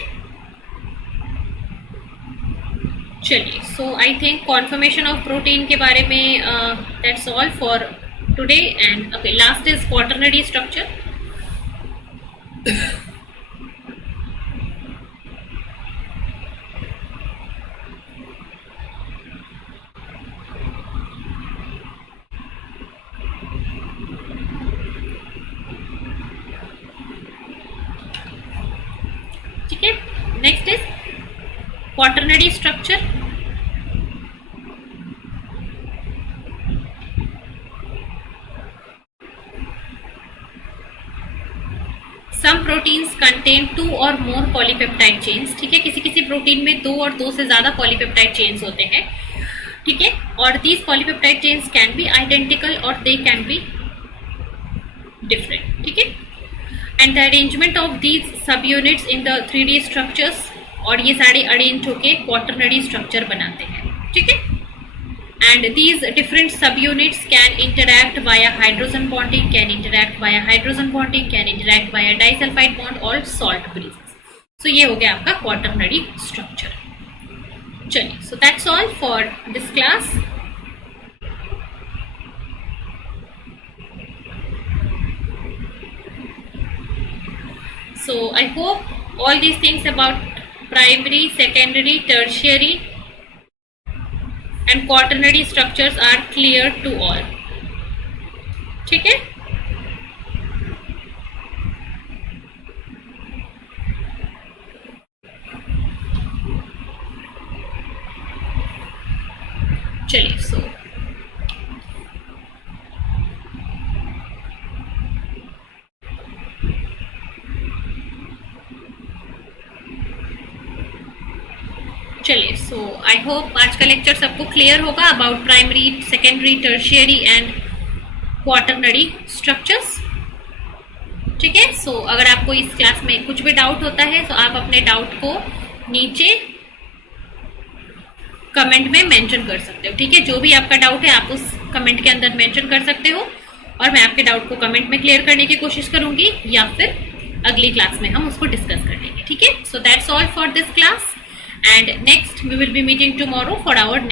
चलिए, so I think conformation of protein के बारे में that's all for today and okay, last is quaternary structure. ठीक है, next is quaternary structure. Some proteins contain 2 और मोर पॉलीपेप्टाइड चेन्स। ठीक है, किसी किसी प्रोटीन में 2 और 2 से ज्यादा पॉलीपेप्टाइड चेन्स होते हैं। ठीक है, और these polypeptide chains can be identical और दे कैन बी डिफरेंट। ठीक है, and the arrangement of these subunits in the 3D structures, और ये सारे अरेंज होके क्वाटरनरी स्ट्रक्चर बनाते हैं। ठीक है, एंड दीज डिफरेंट सब units can interact via hydrogen bonding, can interact via hydrogen bonding, can interact via disulphide bond और सॉल्ट ब्रीजेस। सो ये हो गया आपका क्वाटरनरी स्ट्रक्चर। चलिए, सो that's all for this class. So I hope all these things about primary, secondary, tertiary and quaternary structures are clear to all. ठीक है, चलिए so I hope आज का लेक्चर सबको क्लियर होगा about primary, secondary, tertiary and quaternary structures. ठीक है, सो अगर आपको इस क्लास में कुछ भी डाउट होता है तो आप अपने डाउट को नीचे कमेंट में मेंशन कर सकते हो। ठीक है, जो भी आपका डाउट है आप उस कमेंट के अंदर मेंशन कर सकते हो और मैं आपके डाउट को कमेंट में क्लियर करने की कोशिश करूंगी या फिर अगली क्लास में हम उसको डिस्कस कर लेंगे। ठीक है, so that's all for this class and next we will be meeting tomorrow for our